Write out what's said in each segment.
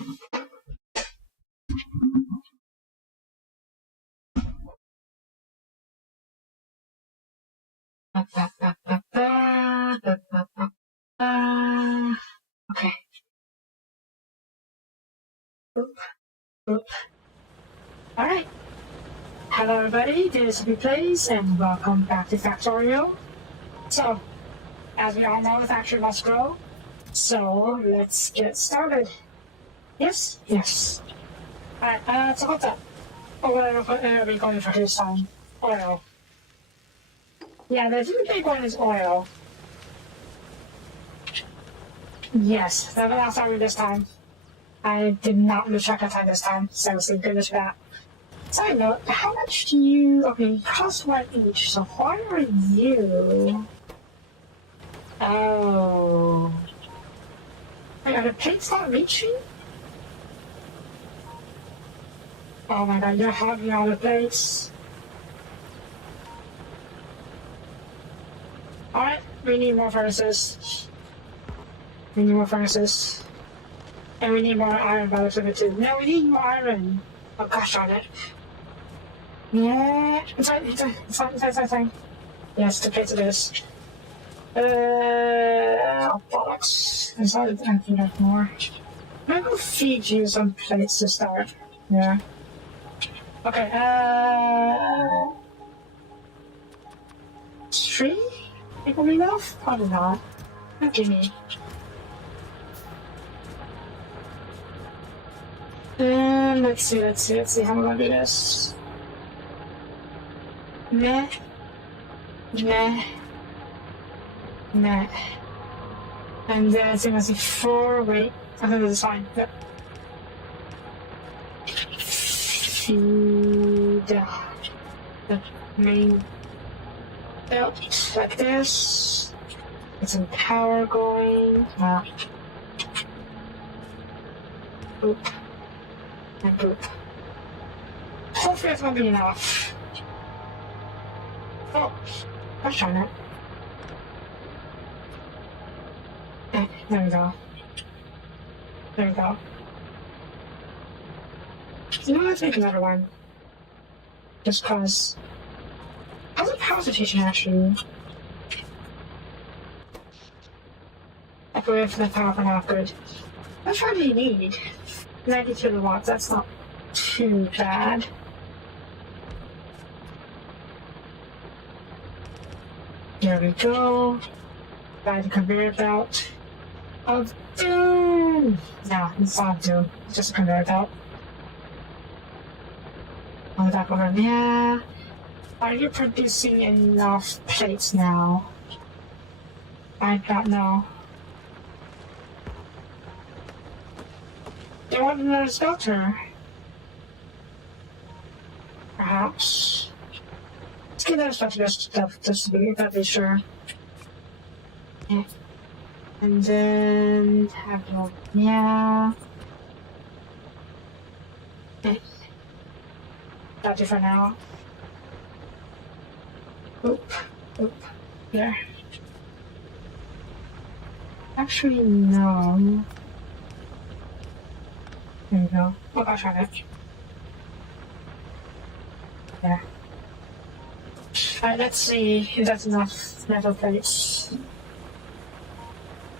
Okay. Oop. Oop. Alright. Hello everybody, this is Soapie Plays, and welcome back to Factorio. So, as we all know, the factory must grow. So, let's get started. Yes? Yes. Alright, so what's up? Oh, what are we going for this time? Oil. Yeah, the big one is oil. Yes, that's not sorry this time. I did not lose track of time this time, so thank goodness for that. Side note, how much do you... Okay, cost one each, so why are you... Oh... Wait, are the plates not reaching? Oh my god, you're hogging all the plates. Alright, we need more furnaces. We need more furnaces. And we need more iron by the looks of it too. No, we need more iron! Oh gosh darn it. Yeah, it's fine. Yes, the plates it is. Oh bollocks. There's not enough more. I'm gonna feed you some plates to start. Yeah. Okay, 3? Think will be enough? Probably not. Give me. Let's see how we're gonna do this. Meh. And then it's gonna see 4, wait, I think this is fine. Yep. Feed the main belt like this. Get some power going. Boop. And boop. Hopefully it's gonna be enough. Oh, let's try that. There we go. There we go. You know, let's make another one. Just cause... How's the power station actually? Like, we're for the power for not good. How much power do you need? 90 kilowatts, that's not too bad. There we go. By the conveyor belt of doom. No, it's not doom. It's just a conveyor belt. Oh, that one. Yeah. Are you producing enough plates now? I don't know. Do you want another smelter? Perhaps. Let's get another smelter just to be sure. Yeah. And then have one, yeah. That's it for now. Oop, there. Actually, no. There you go. Oh gosh, I it. There. Alright, let's see if that's enough metal plates.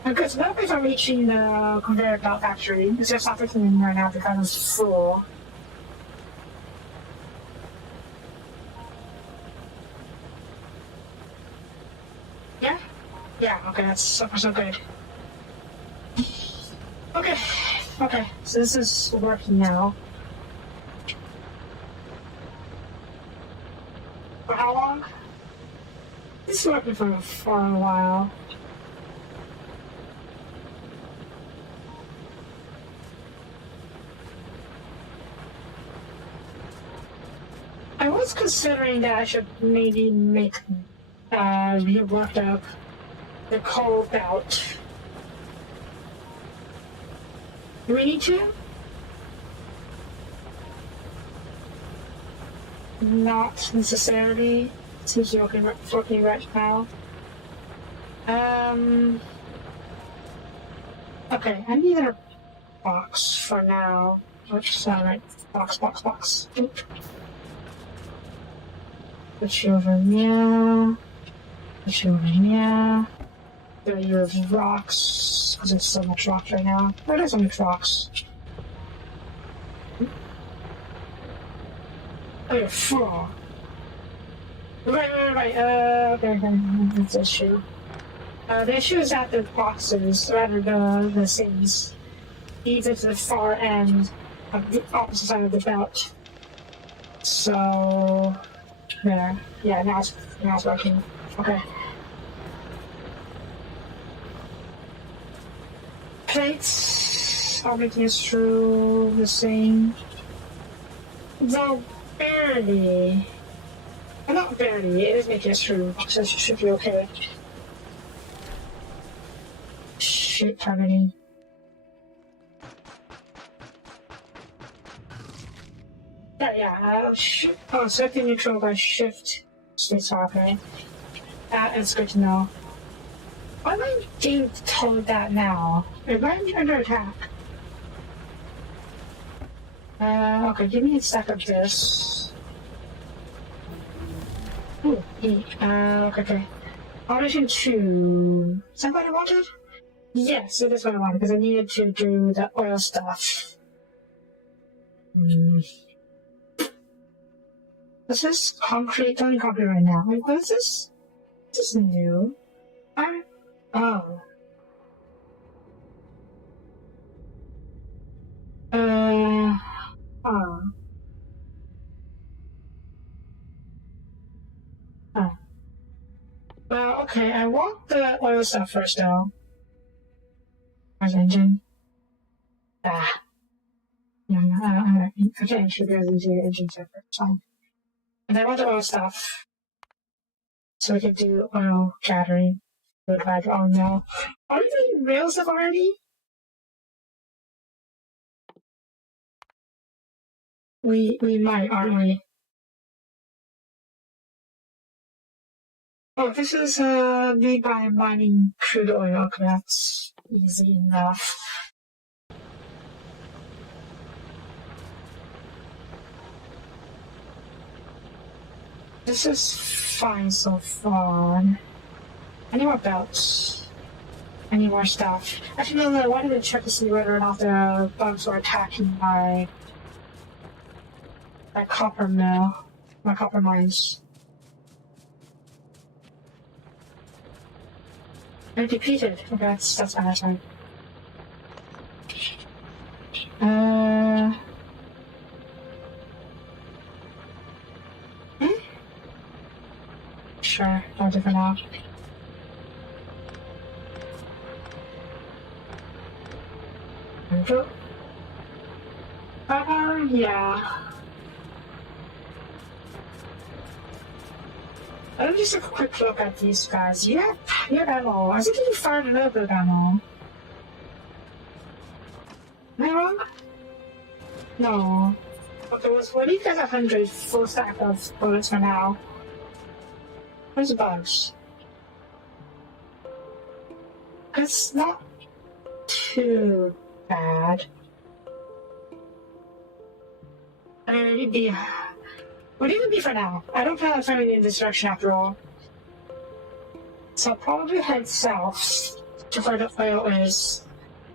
Okay, so that are reaching the conveyor belt factory. It's just not taking in right now because it's full. Yeah? Yeah, okay, that's so good. Okay, so this is working now. For how long? This is working for a while. I was considering that I should maybe make rework up the coal belt. Do we need to? Not necessarily. It seems to be working right now. Okay, I need a box for now. Oops, alright. Box. Oop. Put you over here. Put you over here. There you have rocks, because there's so much rocks right now. Oh, there's so much rocks. Oh, you're full. Right. Okay. That's the issue. The issue is that the boxes, rather the things, either to the far end of the opposite side of the belt. So, there. Yeah, now it's working. Okay. Plates are making us through the same. Though barely. Not barely, it is making us through, so it should be okay. Shit, targeting. Selecting neutral by shift space okay. That is good to know. Why am I being told that now? Why am I under attack? Okay, give me a stack of this. Ooh, okay. Audition 2. Is that what I wanted? Yes, it is what I wanted, because I needed to do the oil stuff. This is concrete, only concrete right now. Wait, what is this? This is new. Oh. Well, okay, I want the oil stuff first, though. Where's the engine? No, I can't introduce into your engine separate. Fine. And I want the oil stuff. So we can do oil gathering. Oh no. Are we doing real stuff already? We might, aren't we? Oh, this is made by mining crude oil. Okay, that's easy enough. This is fine so far. Any more belts? Any more stuff? Actually, no, I wanted to check to see whether or not the bugs were attacking my copper mill, my copper mines. They're depleted. Okay, that's fine. Sure, I'll do for now. Yeah. Let me just take a quick look at these guys. You have ammo. I think you fired a little bit of ammo. Am I wrong? No. Okay, well, you guys 100 full stack of bullets for now. Where's the bugs? It's not too bad. I mean, would even be for now. I don't plan on turning in this direction after all. So I'll probably head south to where the oil is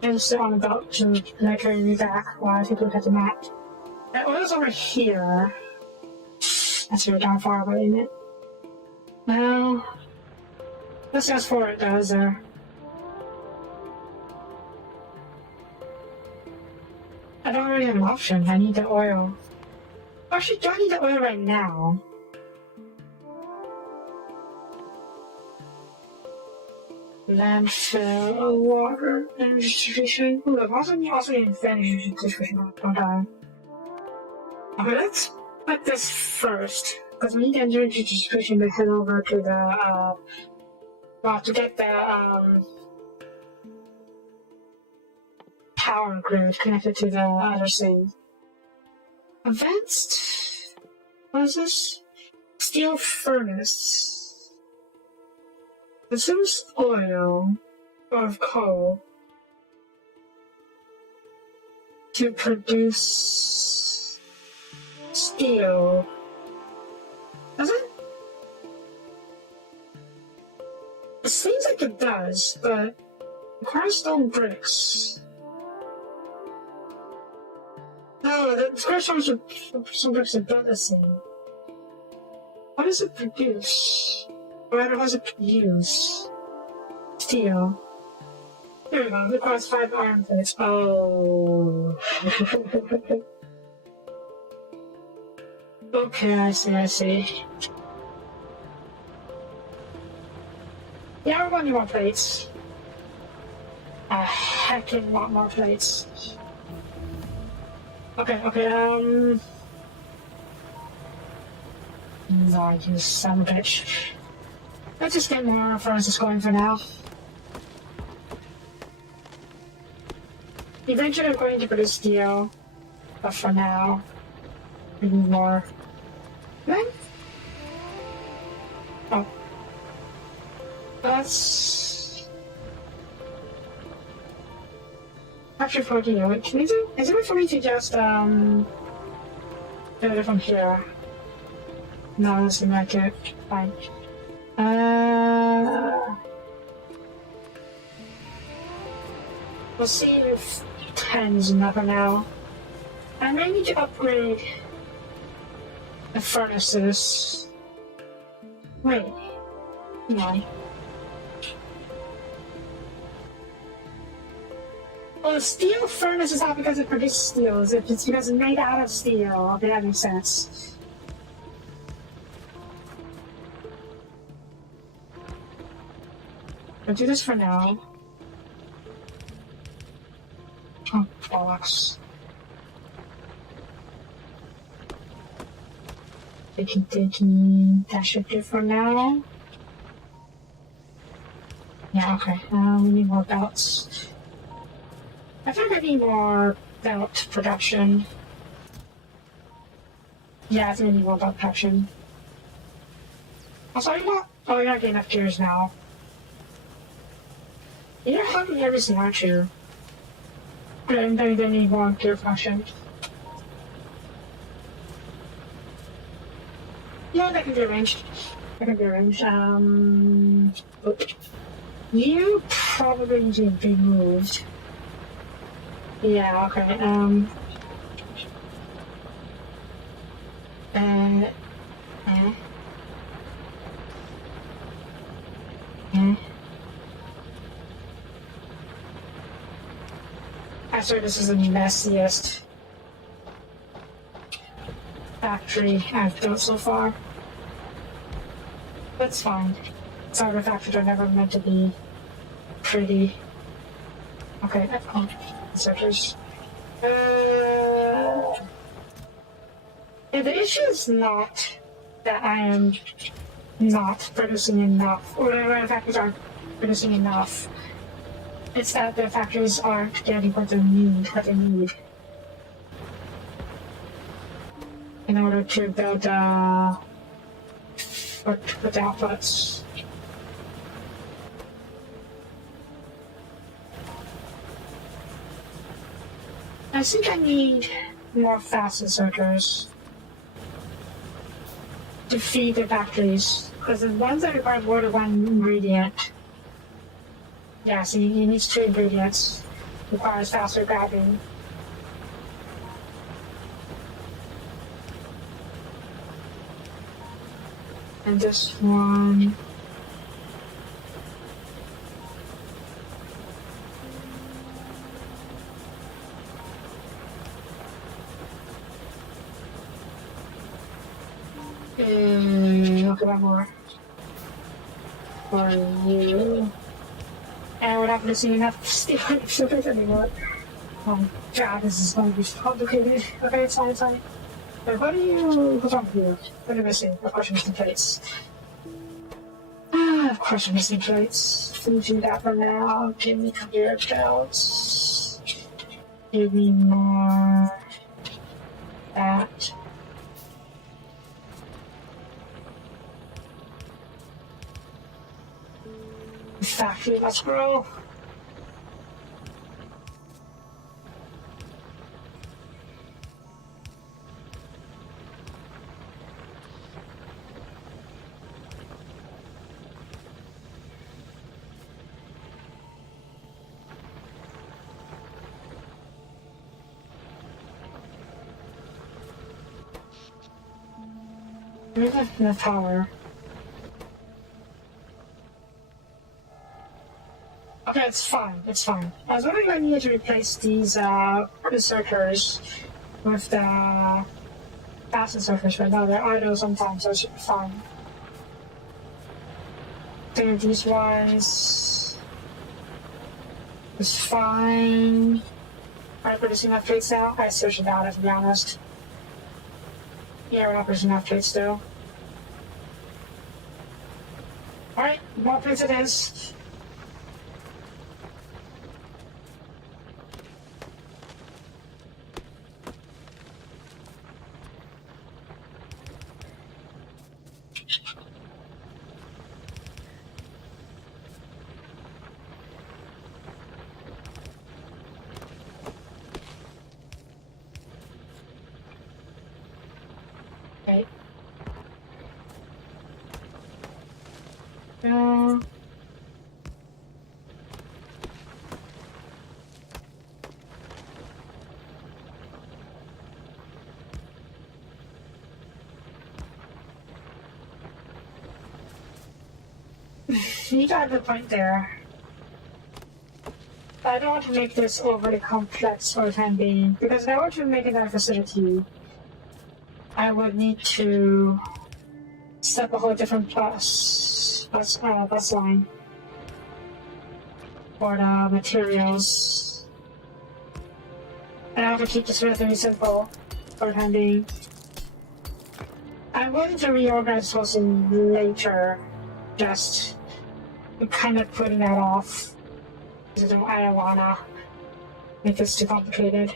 and sit on the boat to carry me back while I take a look at the map. The oil's over here. That's really down far away, isn't it? Well, let's fast forward though, is there? I don't really have an option. I need the oil. Actually, do I need the oil right now? Landfill, water, energy distribution. Ooh, I've also need energy distribution, don't I? Okay, let's put this first. Because we need energy distribution to head over to the, to get the, power grid connected to the other thing. Advanced? What is this? Steel furnace. This is oil or coal. to produce steel. Does it? It seems like it does, but it requires stone bricks. No, the requires some bricks to build this thing. What does it produce? Or rather, what does it produce? Steel. There we go. It requires 5 iron plates. Oh. Okay, I see. Yeah, we're going to need more plates. A heckin' lot more plates. Okay. No, you son of a bitch. Let's just get more furnaces going for now. Eventually we're going to produce steel, but for now, we need more. Right? Oh. That's... Actually, 14. Wait, is it for me to just, do it from here? No, that's not it. Fine. We'll see if 10 is enough for now. I may need to upgrade the furnaces. Wait. No. Well, the steel furnace is not because it produces steel. It's because it's made out of steel. Okay, that makes sense. I'll do this for now. Oh, bollocks. Dicky. That should do for now. Yeah, okay. We need more belts. I think I need more belt production. Yeah, I think I need more belt production. Also, you're not getting enough gears now. You're having everything, aren't you? And then they need more gear function. Yeah, that can be arranged. You probably need to be moved. Yeah, okay, I swear this is the messiest factory I've built so far. That's fine. Some of the factories are never meant to be pretty. Okay, searchers. Yeah, the issue is not that I am not producing enough, or the factories aren't producing enough. It's that the factories aren't getting what they need in order to build with the outputs. I think I need more fast inserters to feed the factories, because the ones that require more than one ingredient. Yeah, so you need 2 ingredients. Requires faster grabbing. And this one. Okay, one more. For you. And we're not missing enough steel inserters anymore. Oh god, this is going to be complicated. Okay, it's fine. Wait, what's wrong with you? What are you missing? Of course you're missing plates. Of course you're missing plates. Finishing that for now. Give me gear belts. Give me more. That. Factory, let's grow. There's enough power. Okay, it's fine. It's fine. I was wondering if I needed to replace these berserkers with the fast berserkers, but no, they're idle sometimes, so it should be fine. These wise is fine. Am I producing enough plates now? I still should doubt it, to be honest. Yeah, we're not producing enough plates still. Alright, more plates it is. Okay. You got the point there. I don't want to make this overly complex for the time being, because if I were to make another facility, I would need to set up a whole different bus line for the materials. And I have to keep this relatively simple for the time being. I'm going to reorganize sourcing later, just kind of putting that off. I don't wanna make this too complicated.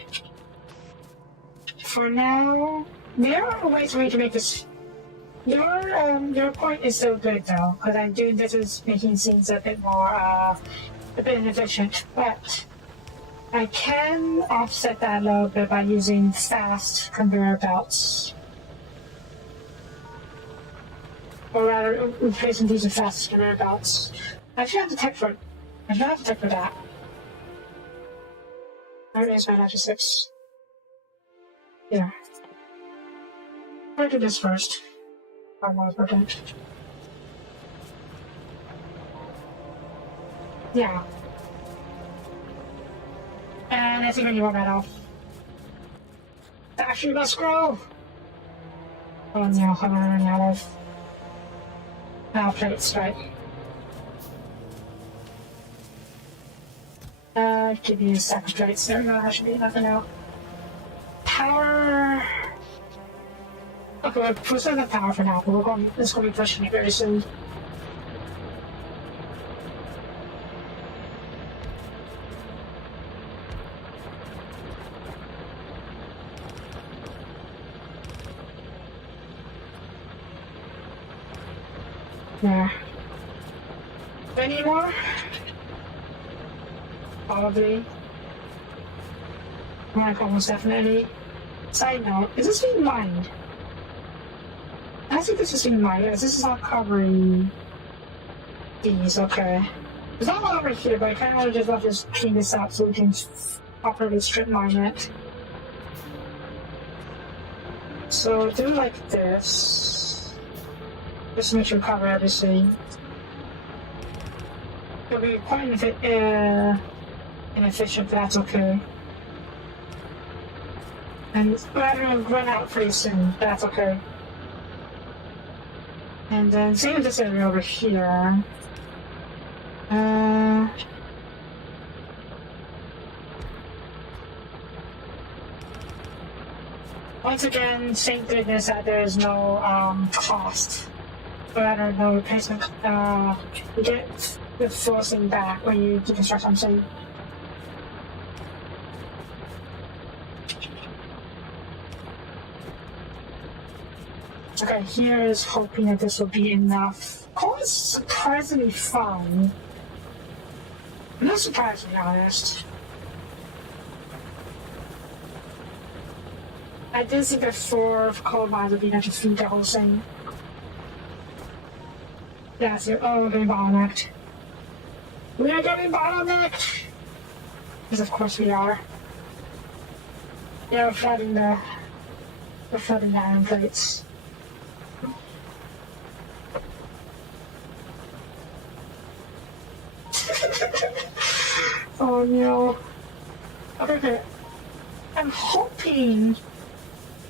For now, there are ways for me to make this. Your point is still good though, because I'm doing this is making things a bit more, a bit inefficient. But I can offset that a little bit by using fast conveyor belts, or rather, replacing these with fast conveyor belts. I should have to tech for it. I should have to tech for that. Where is my logistics? Yeah. I'll do this first. Far more important. Yeah. And I think I need more metal. Actually, let's grow! Oh no, I'm running out of plates, right? Give you a second plates. There we go, that should be enough for now. Power. Okay, we're pushing the power for now, but it's going to be pushing it very soon. Yeah. Any more? Probably. Like almost definitely. Side note, is this being mined? I think this is being mined, yes, this is not covering these, okay. There's not a lot over here, but I kinda wanna just let this clean this up so we can properly strip mine it. So do like this. Just to make sure we cover everything. It'll be quite inefficient, but that's okay. And we're gonna run out pretty soon, but that's okay. And then same with this area over here. Once again, same thing is that there is no cost, or rather no replacement. You get the forcing back when you deconstruct something. Okay, here is hoping that this will be enough. Coal is surprisingly fine. I'm not surprised, to be honest. I did think that 4 coal mines would be enough to feed the whole thing. Yeah, so, oh, we're getting bottlenecked. We are getting bottlenecked! Because of course we are. Yeah, we're flooding the iron plates. no. Okay. I'm hoping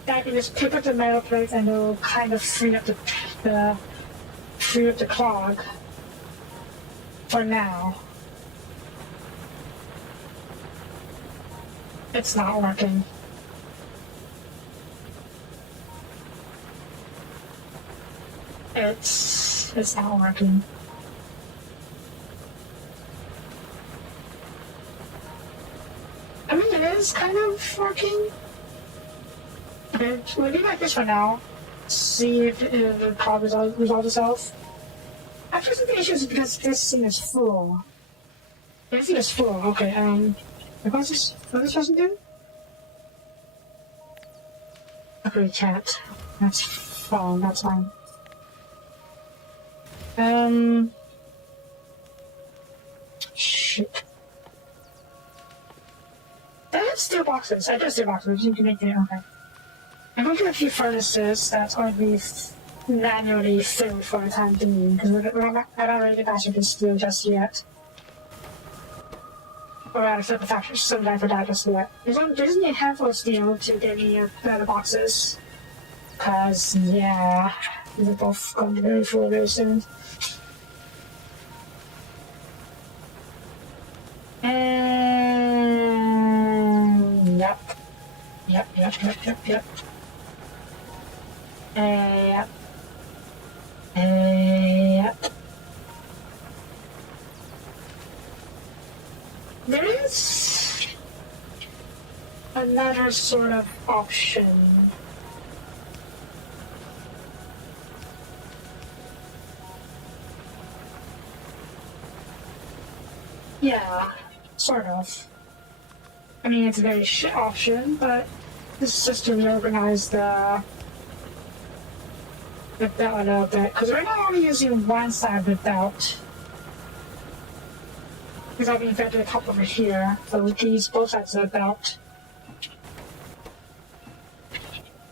that I can just pick up the metal plates and it'll kind of free up the clog for now. It's not working. It's not working. I mean, it is kind of working. Okay, we'll leave it like this for now. See if the problem resolves itself. Actually, some of the issue is because this thing is full. This thing is full. Okay, what's this person do? Okay, chat. That's fine. That's fine. Shit. I have steel boxes. I do have steel boxes. You can make it. Okay. I'm going to do a few furnaces that's going to be manually filled for the time being because I don't really get back to this steel just yet. Or rather, set the factory some time for that just yet. There doesn't need a handful of steel to get me the boxes. Because, yeah, these are both going to be very full very soon. Yep. Yep. Yep. There is another sort of option. Yeah, sort of. I mean, it's a very shit option, but this is just to reorganize the belt a little bit. Because right now I'm only using one side of the belt. Because I'll be invented a couple over here, so we can use both sides of the belt.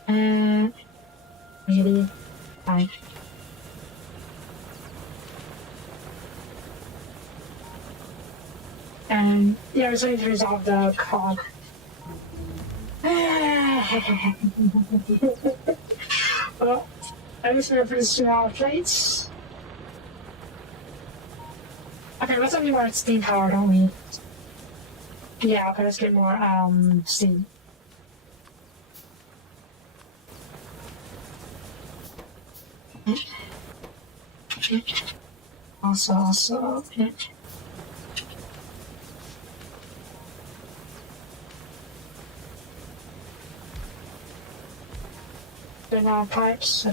And maybe fine. And yeah, we're going to resolve the cog. Well, at least we're pretty small plates. Okay, let's have more steam power, don't we? Yeah, okay, let's get more steam. Also. They're not pipes.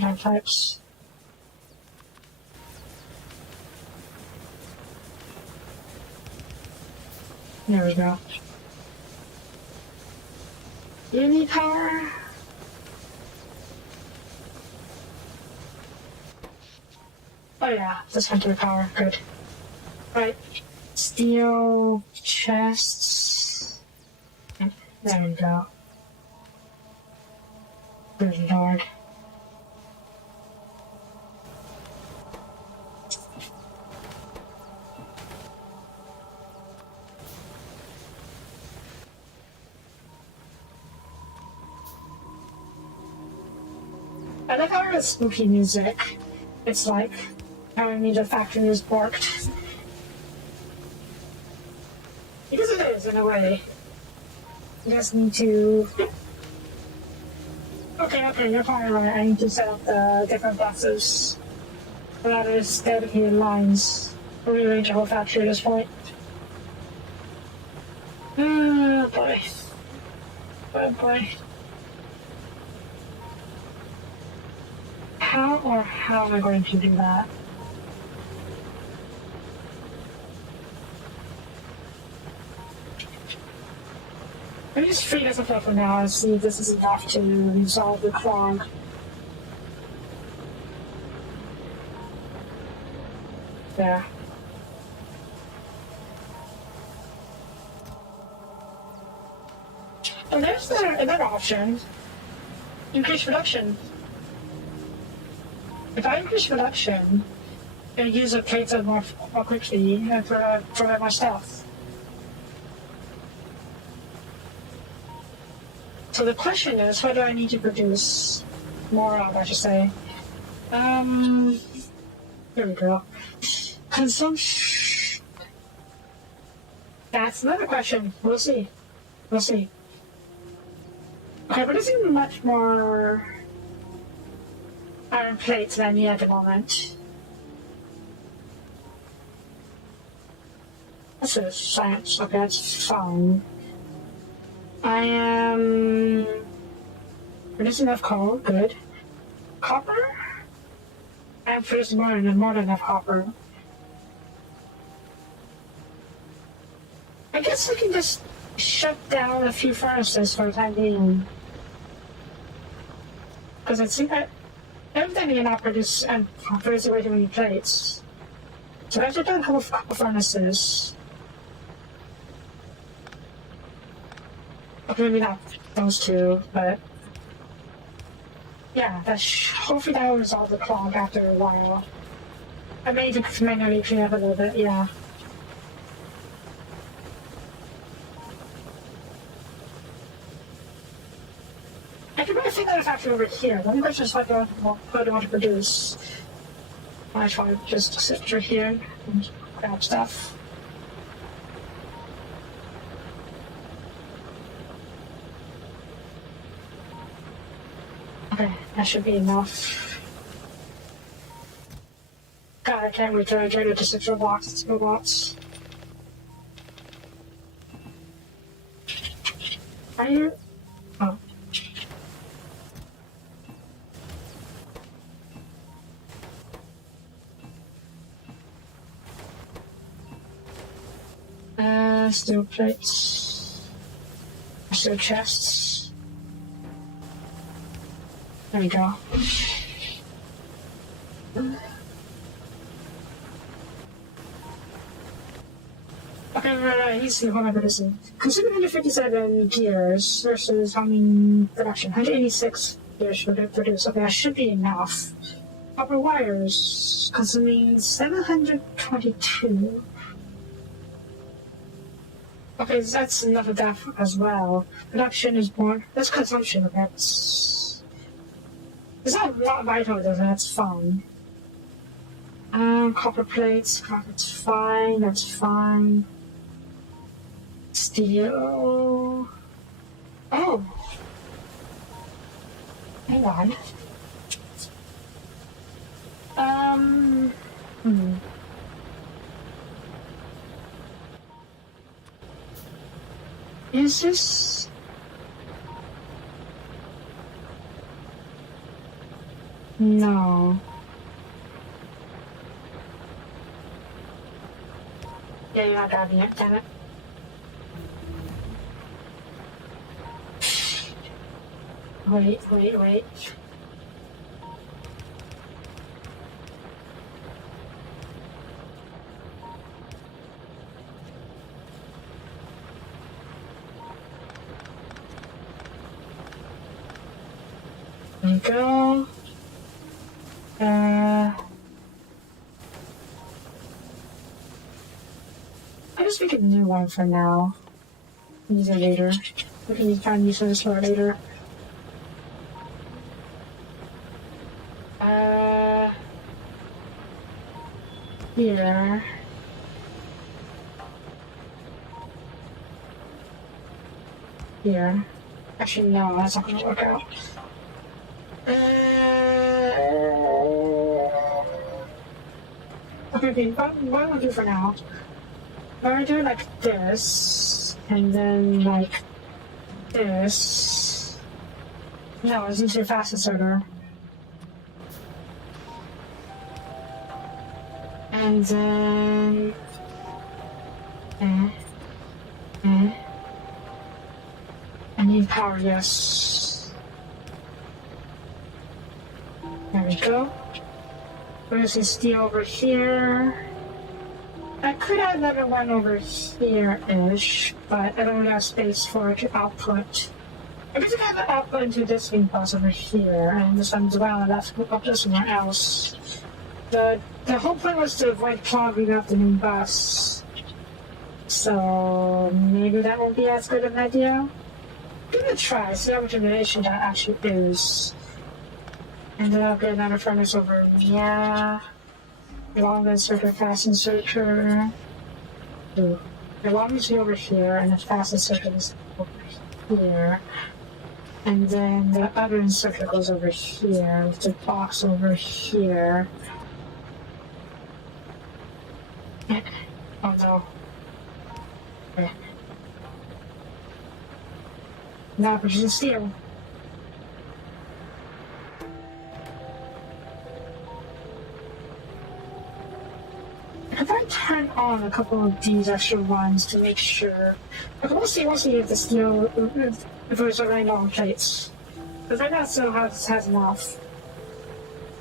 There we go. You need power? Oh yeah, this went through power. Good. Right. Steel chests. There we go. Good lord. I like how it's spooky music. It's like telling me the factory is borked. Because it is, in a way. You just need to... Okay, you're probably right. I need to set up the different buses. That is dedicated lines. Rearrange the whole factory at this point. Oh boy. Oh boy. How am I going to do that? Let me just free this up for now and see if this is enough to resolve the clog. There. And there's another option. Increase production. If I increase production, it'll use the plates more quickly and for my stuff. So the question is, what do I need to produce more of, I should say? Here we go. Consumption. That's another question. We'll see. We'll see. Okay, producing much more iron plates than I need at the moment. This is science. Okay, that's fine. I am producing enough coal. Good. Copper? I am producing more than enough copper. I guess I can just shut down a few furnaces for the time being. Because it seems that every time you're not producing way too many plates. So I have to do a couple furnaces. Okay, maybe not those two, but yeah, hopefully that will resolve the clog after a while. I may need to manually clean up a little bit, yeah. I can really think of a factory over here. The only question is what do I want to produce. I try to just sit through here and grab stuff. Okay, that should be enough. God, I can't wait till I get it to 6 robots. Are you? Oh. Steel plates. Steel chests. There we go. Okay, right, he's the whole medicine. Consider 157 gears versus how many production? 186 gears should produce. Okay, that should be enough. Copper wires consuming 722. Okay, that's enough of that as well. Production is more. That's consumption. Okay, it's not vital though. That's fine. Copper plates. Copper's fine. That's fine. Steel. Oh. Hang on. Is this? No. Yeah, you're not grabbing it, damn it. Wait. There we go. I just make a new one for now. Use it later. We can try and use this for later. Here. Here. Actually, no, that's not gonna work out. Okay, what do I do for now? I'm gonna do it like this, and then like this. No, it's into a fast inserter. And then... I need power, yes. There we go. We're some steel over here. I could have another one over here-ish, but I don't really have space for it to output. I guess I can have it output into this thing bus over here, and this one's well enough to up to somewhere else. The whole point was to avoid clogging up the new bus. So maybe that won't be as good of an idea. give it a try, see how much information that actually is. And then I'll get another furnace over here. Longman searcher, fasten searcher. Ooh. The longest is over here, and the fastest searcher is over here. And then the other inserter goes over here, with the box over here. Oh no. Okay. Now purchasing steel. If I turn on a couple of these extra ones to make sure, okay, we'll see if the steel, if there's already long plates. Because right now it still has enough.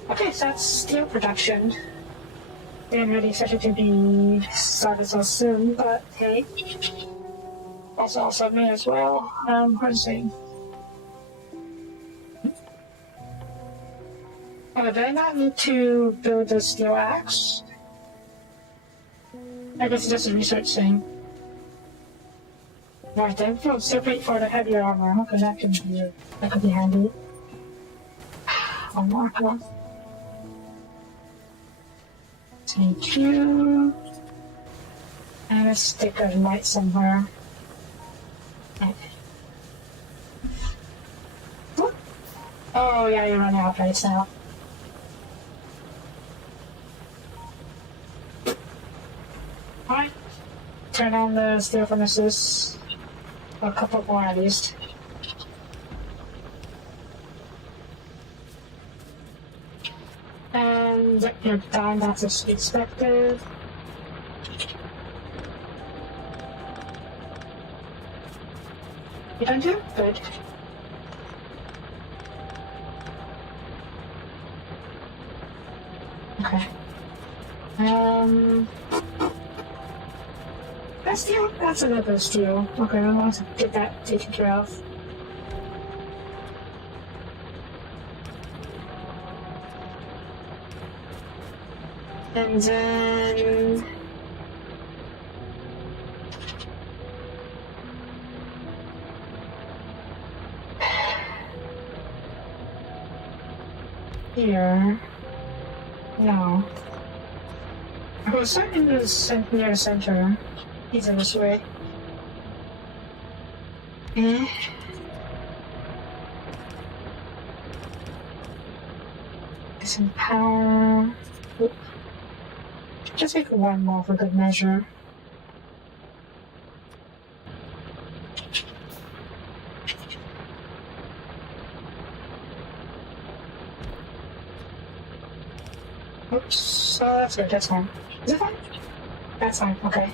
Okay, so that's steel production. Didn't really expect it to be started so soon, but hey. Also me as well. Let's see. Oh, do I not need to build a steel axe? I guess it's just a research thing. Right then, still wait for the heavier armor. Okay, that could be handy. Unlock one. Thank you. And a stick of light somewhere. Okay. Oh yeah, you're running out of lights now. Alright. Turn on the steel furnaces. A couple more at least. And you're done, that's as expected. You done too? Good. Okay. That steel? That's another steel. Okay, I want to get that taken care of. And then... Here... No. I was starting to near the center. He's in this way. Eh? Some power... Oop. Just make one more for good measure. Oops, that's good, that's fine. Is it fine? That's fine, okay.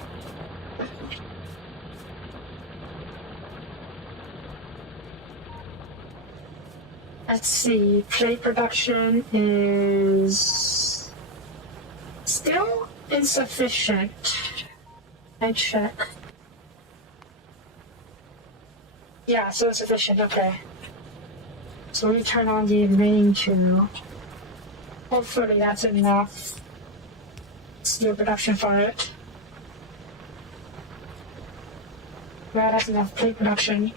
Let's see, plate production is still insufficient. I check. Yeah, so insufficient, okay. So we turn on the remaining two. Hopefully that's enough steel production for it. Well, that's enough plate production.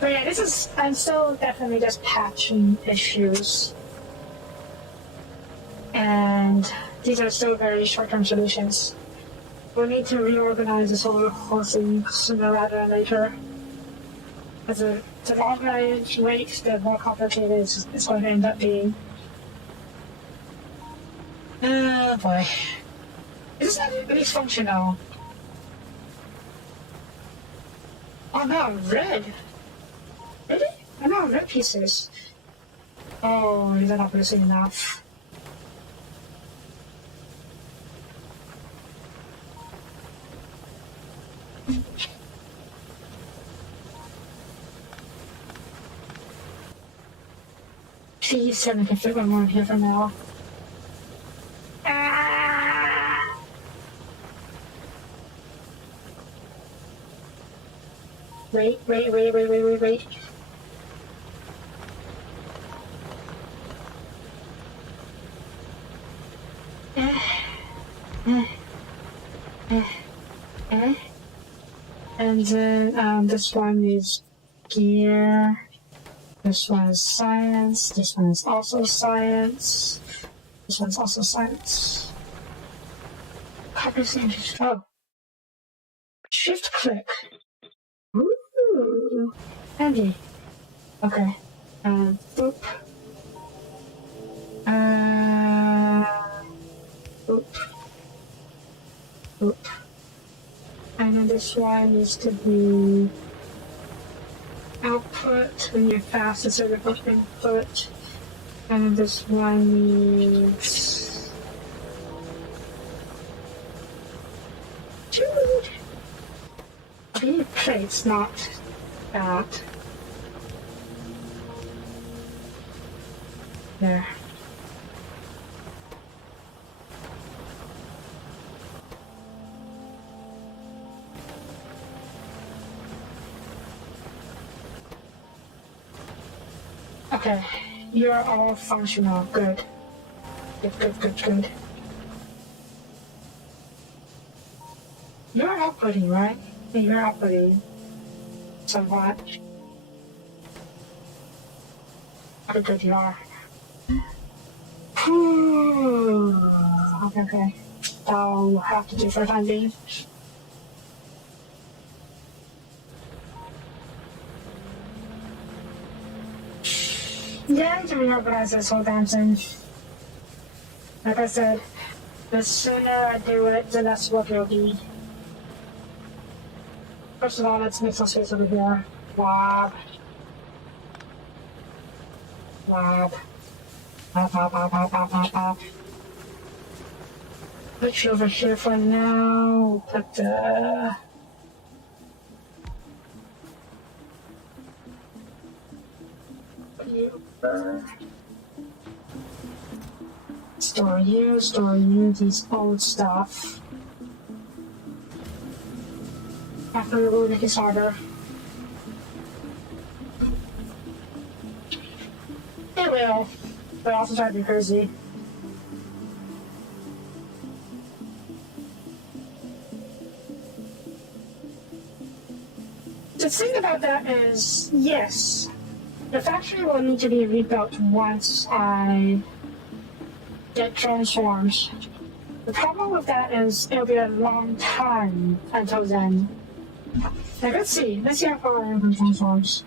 But yeah, I'm still definitely just patching issues. And these are still very short-term solutions. We'll need to reorganize this whole thing sooner rather than later. Because the longer I wait, the more complicated it's going to end up being. Oh boy. Is that at least functional? Oh no, red! Really? I'm out of red pieces. Oh, they're not producing enough. Please tell me I can fit one more in here for now. Ah! Wait. Okay. And then this one is gear. This one is science. This one is also science. This one's also science. Copy science. Oh. Shift click. Ooh. Handy. Okay. Boop. Boop. Boop. And then this one needs to be output when you're fast instead of input. And then this one needs... Dude! I need plates, not that. There. Okay, you're all functional. Good. Good. You're outputting, right? Yeah, you're outputting. Somewhat. Good, you are. Okay. I'll have to do for the time being. Yeah, I can reorganize this whole damn thing. Like I said, the sooner I do it, the less work it'll be. First of all, let's make some space over here. Wab. Put you over here for now. Put the... Store you, these old stuff. After we will make it harder. It will, but also try to be crazy. The thing about that is, yes, the factory will need to be rebuilt once I get transforms. The problem with that is it'll be a long time until then. Now let's see how far I am from transforms.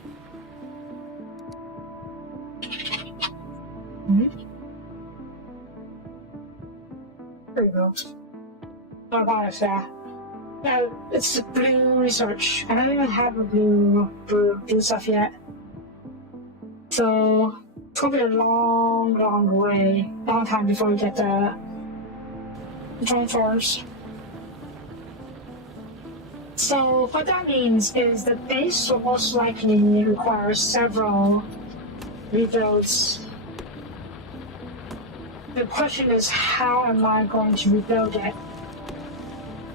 There you go. Oh, wow, yeah. No, it's the blue research. I don't even have a blue stuff yet. So it's gonna be a long time before we get the transforms. So what that means is the base will most likely require several rebuilds. The question is, how am I going to rebuild it?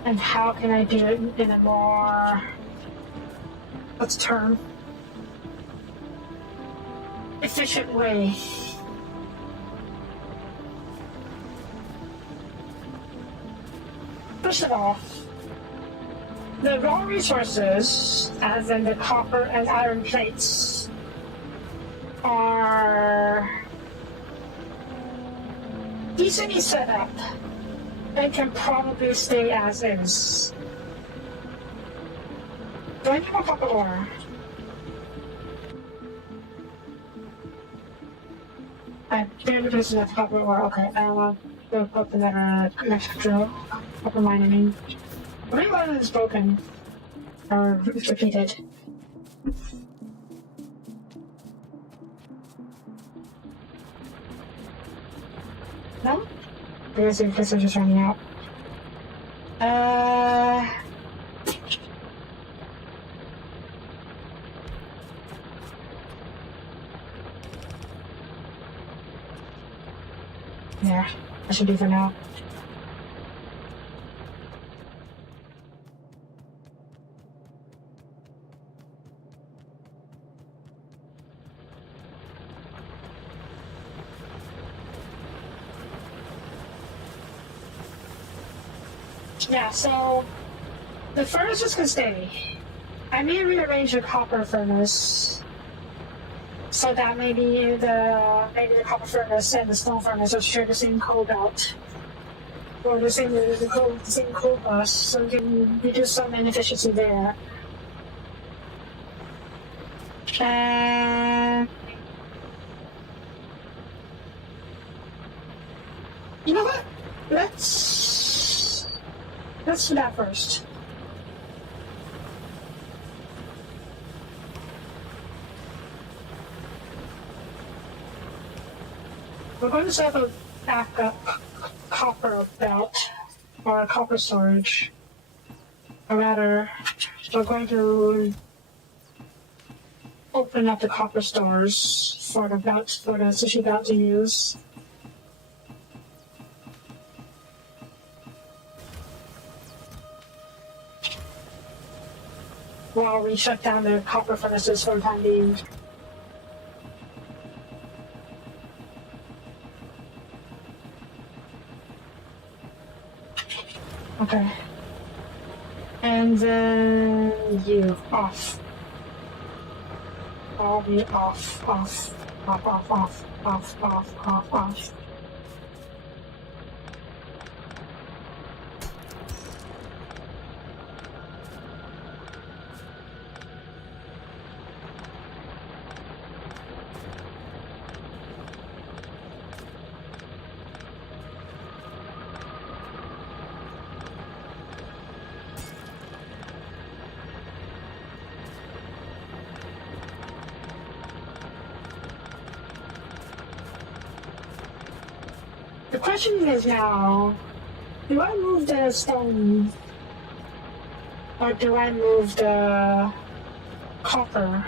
And how can I do it in a more, what's the term? Efficient way. First of all, the raw resources, as in the copper and iron plates, are decently set up and can probably stay as is. Do I need more copper ore? I barely produced enough copper ore. Okay, I'll go put another next drill. Copper mining. Maybe one of them is broken. Or repeated. No? I guess the place is just running out. There. That should do for now. Yeah, so The furnaces can stay. I may rearrange the copper furnace so that maybe the copper furnace and the stone furnace will share the same coal belt. Or the same coal bus, so you can reduce some inefficiency there. And you know what? Let's do that first. We're going to set up a backup copper belt or a copper storage. Or rather, we're going to open up the copper stores for the sushi belt to use. While we shut down the copper furnaces for the time being. Okay. And then you off. I'll be off. The question is now, do I move the stone or do I move the copper?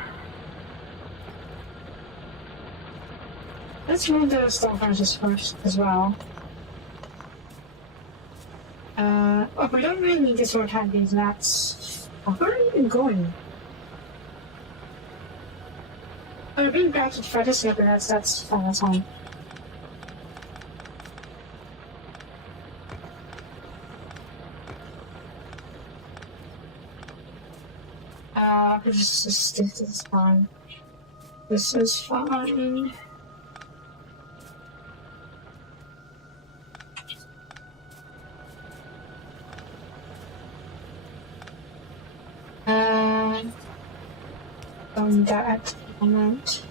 Let's move the stone furnaces first as well. We don't really need this for the time being, that's... Where are you even going? Oh, you're being granted for this year, but that's fine, that's fine. This is fine. This is fine. On that moment.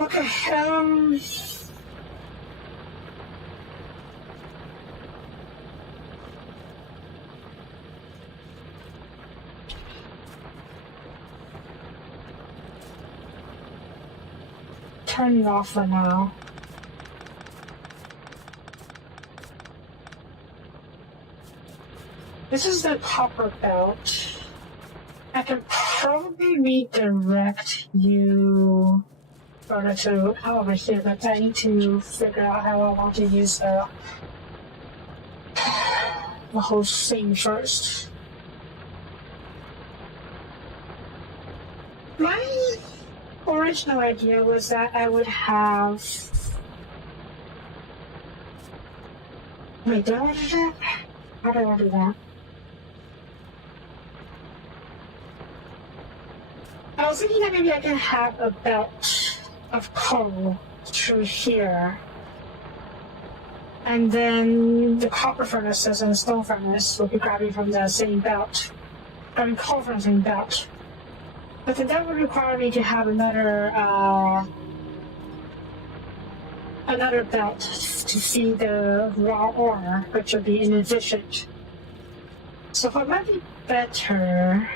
Okay, turn it off for now. This is the copper belt. I can probably redirect you further to over here, but I need to figure out how I want to use the whole thing first. My original idea was that I would have... Wait, did I do that? How do I do that? I was thinking that maybe I can have a belt of coal through here. And then the copper furnaces and the stone furnace will be grabbing from the same belt. Grabbing coal from the same belt. But then that would require me to have another belt to feed the raw ore, which would be inefficient. So what might be better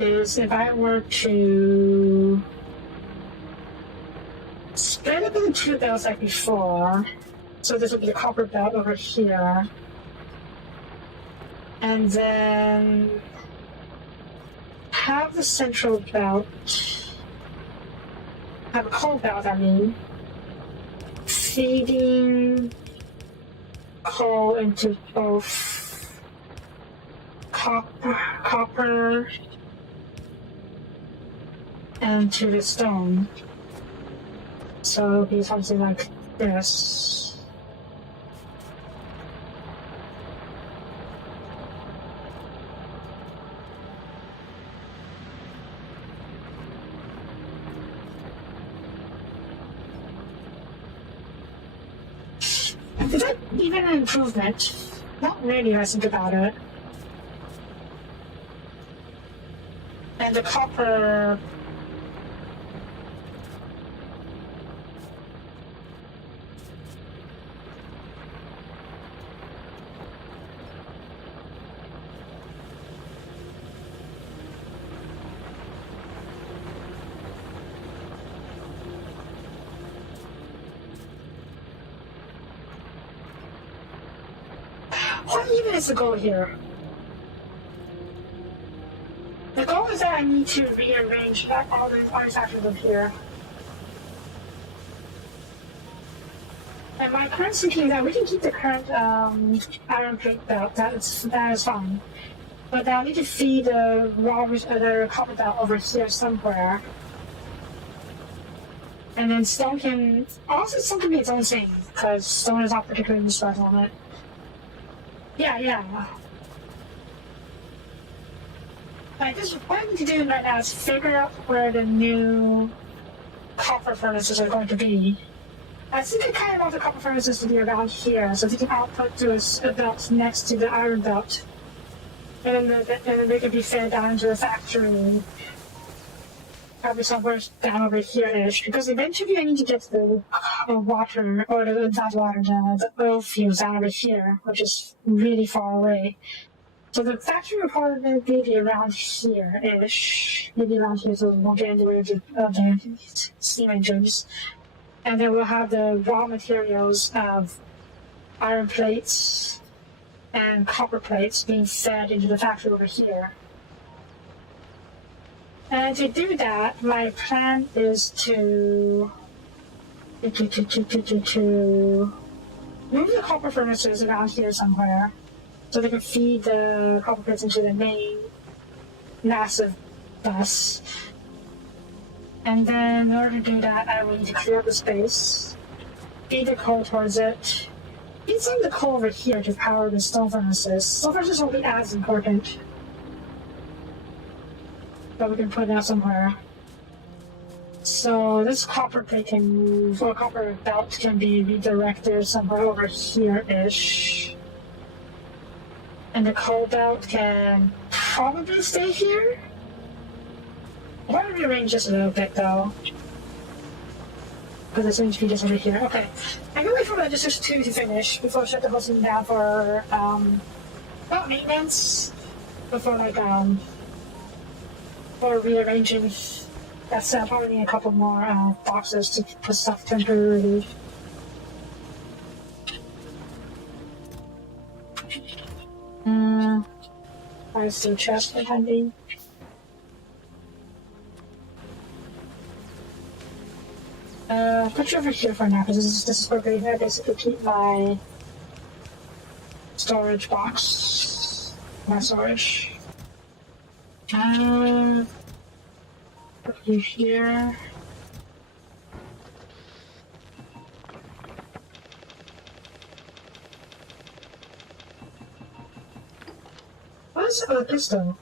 is if I were to split up into two belts like before. So this would be the copper belt over here. And then have the central belt, have a coal belt, I mean, feeding coal into both copper and to the stone. So it'll be something like this. Is that even an improvement? Not really, I think about it. And the copper... What even is the goal here? The goal is that I need to rearrange back all the artifacts up here. And my current thinking is that we can keep the current iron plate belt, that is fine. But I need to feed the copper belt over here somewhere. And then stone can be its own thing, because stone is not particularly special on it. Yeah. Like this, what I need to do right now is figure out where the new copper furnaces are going to be. I think I kind of want the copper furnaces to be around here, so they can output to a belt next to the iron belt. And then they can be fed down into the factory. Probably somewhere down over here-ish, because eventually I need to get to the water, or the oil fields down over here, which is really far away. So the factory will probably be around here-ish, maybe around here, so we won't get into the steam engines. And then we'll have the raw materials of iron plates and copper plates being fed into the factory over here. And to do that, my plan is to move the copper furnaces around here somewhere, so they can feed the copper plates into the main massive bus. And then in order to do that, I will need to clear up the space, feed the coal towards it, feed some of the coal over here to power the stone furnaces. Stone furnaces won't be as important, but we can put it out somewhere. So this copper plate copper belt can be redirected somewhere over here-ish. And the coal belt can probably stay here. I want to rearrange this a little bit though, because it seems to be just over here. Okay, I'm gonna wait for Registers 2 to finish before I shut the whole thing down for maintenance, before for rearranging. That's probably need a couple more boxes to put stuff temporarily. I see chest behind me. Put you over here for now, because this is where I basically keep my storage box. My storage. Put you here. What's a pistol?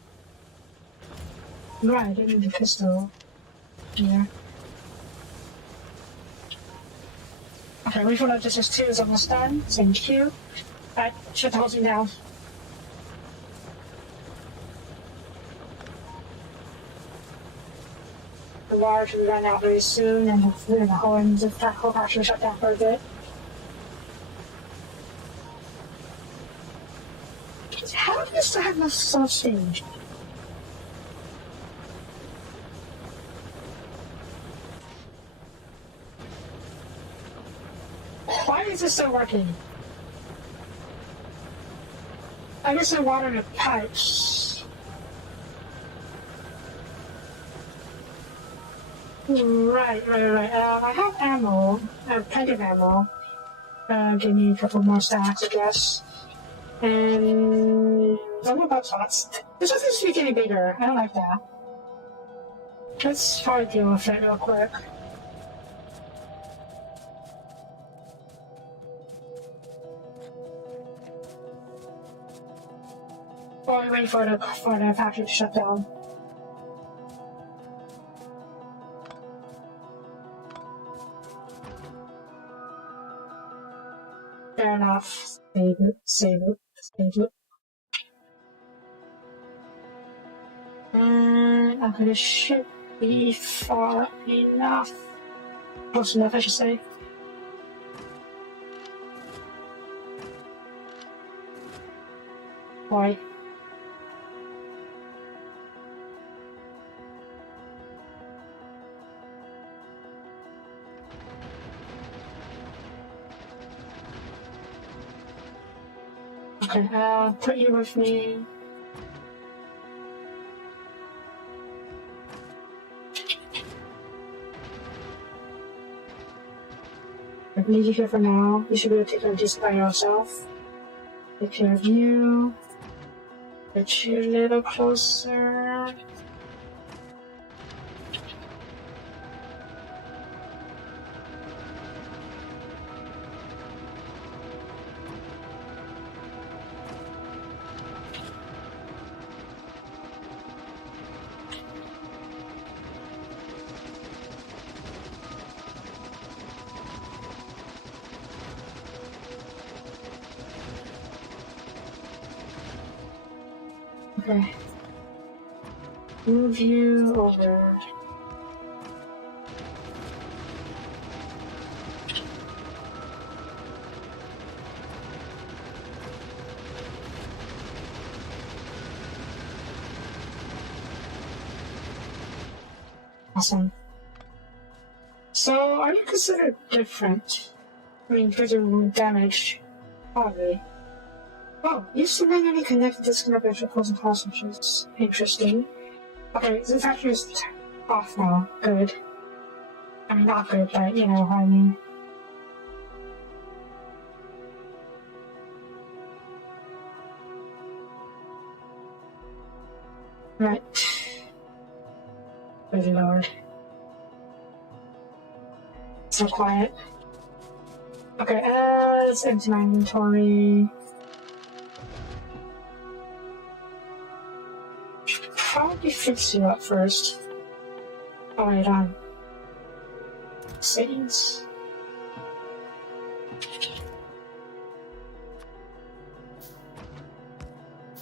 Right, I need the pistol. Here. Okay, we found out this is 2 is almost done. Thank you. Alright, shut the whole thing down. The water should be running out very soon, and the whole factory shut down for a bit. How do you still have enough sausage? Why is this still working? I guess I'm watering the pipes. Right. I have ammo. I have plenty of ammo. Give me a couple more stacks, I guess. And no more bug spots. This one seems to be getting bigger. I don't like that. Let's probably deal with it real quick. While we wait for the factory to shut down. Fair enough. Save it, save it, save it. And okay, this should be far enough. Close enough, I should say. Why? Okay, put you with me. I leave you here for now. You should be able to take care of this by yourself. Take care of you. Get you a little closer. Okay. Move you over. Awesome. So, are you considered different? I mean, because you're damaged. Probably. Oh, you seemingly connected disconnected to opposing class, which is interesting. Okay, so the factory is off now. Good. I mean, not good, but you know what I mean. Right. Good lord. So quiet. Okay, let's empty my inventory. Probably fix you up first. Oh wait, settings.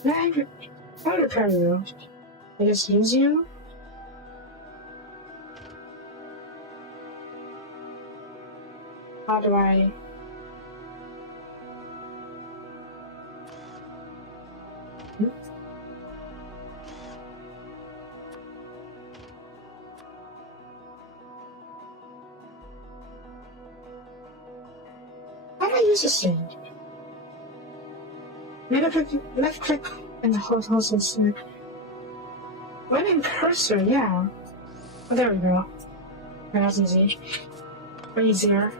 How to repair you? I just use you? How do I... How do I use this thing? Left click and hold select. When in cursor, yeah. Oh, there we go. That's easy. Or easier.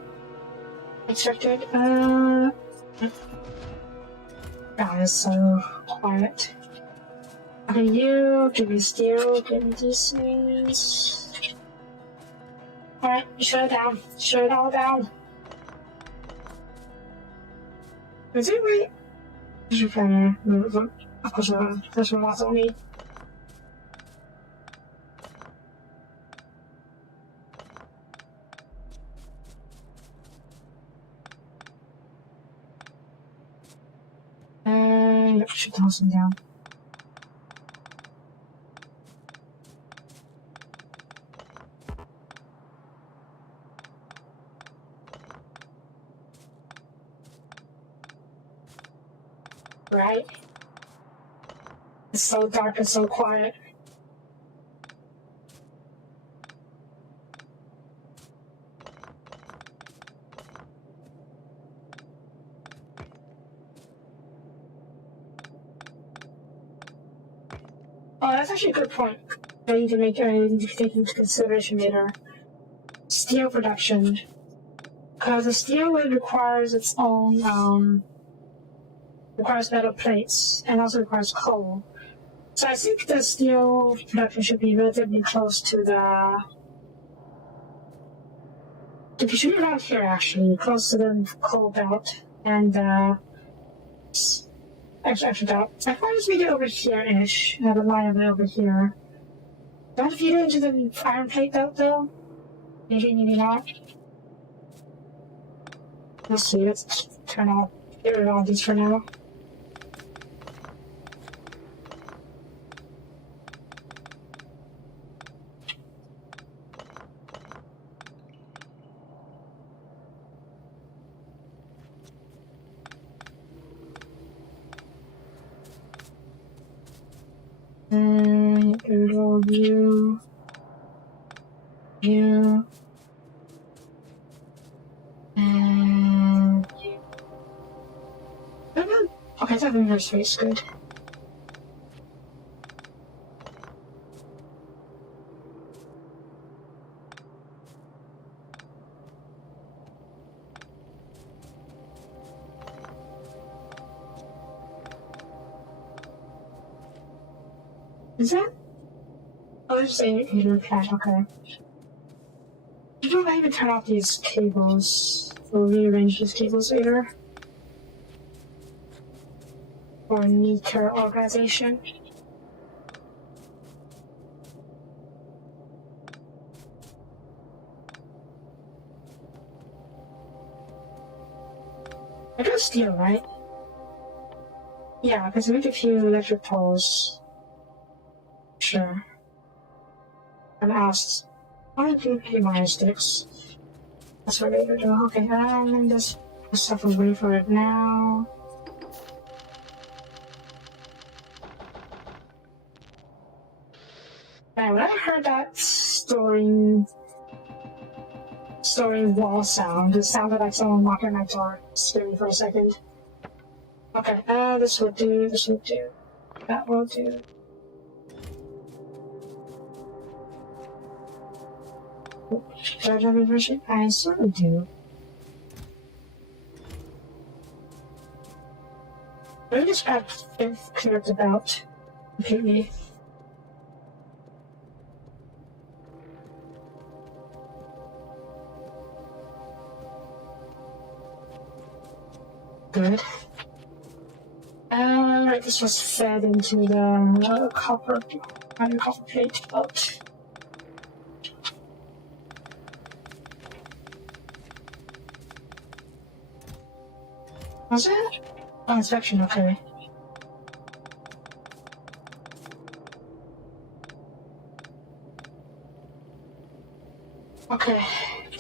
Expected. God, it's so quiet. Okay, you give me steel, give me these things. Alright, shut it down. Shut it all down. Is it right? Is it better? Of course not. That's what I need. And I should toss him down. Right? It's so dark and so quiet. Oh, that's actually a good point. I need to take into consideration later. Steel production. Because the steel wood requires its own, requires metal plates, and also requires coal. So I think the steel production should be relatively close to the... It should be around here, actually, close to the coal belt, and, Actually, doubt. I thought it was maybe over here-ish. I have a line of it over here. Do I have to feed it into the iron plate belt, though? Maybe, maybe not. We'll see. Let's get rid of all these for now. You, and you. Okay, I thought the inverse face good. Is that? Oh, there's just a heater pad, okay. You might even turn off these cables. We'll rearrange these cables later. For neater organization. I got steel, right? Yeah, because I make a few electric poles. Sure. I've asked. I do wire sticks. That's what they're doing. Okay, just put stuff away for it now. And when I heard that storing wall sound, it sounded like someone walking my door. It scared me for a second. Okay, this will do, this will do. That will do. Do I have a version? I sort of do. Let me just clear up the belt completely. Good. Right, this was fed into the copper plate belt. Was it? Oh, inspection, okay. Okay,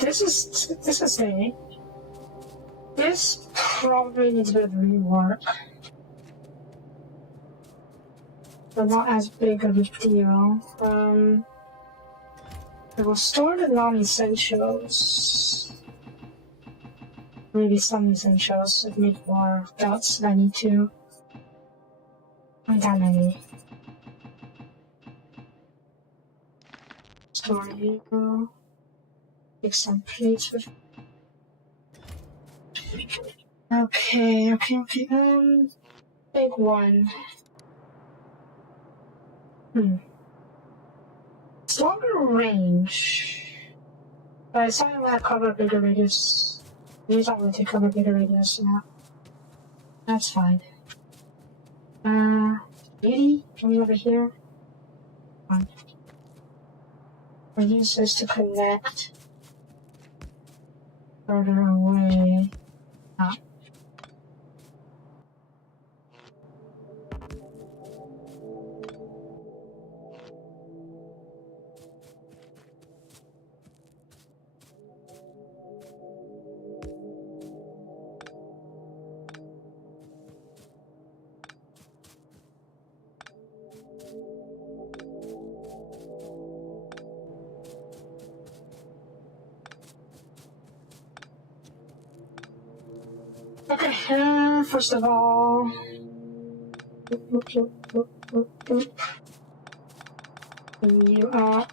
this is thing. This probably needs a bit of rework. But not as big of a deal. I will store the non-essentials. Maybe some essentials if make more belts if I need to. Not that many. Store you. Take some plates with. Okay. Big one. It's longer range. But it's not going to cover a bigger radius. These aren't going to cover a bigger radius now. That's fine. Beauty, can you over here? Fine. We'll use this to connect further away. Ah. Okay, first of all, you up.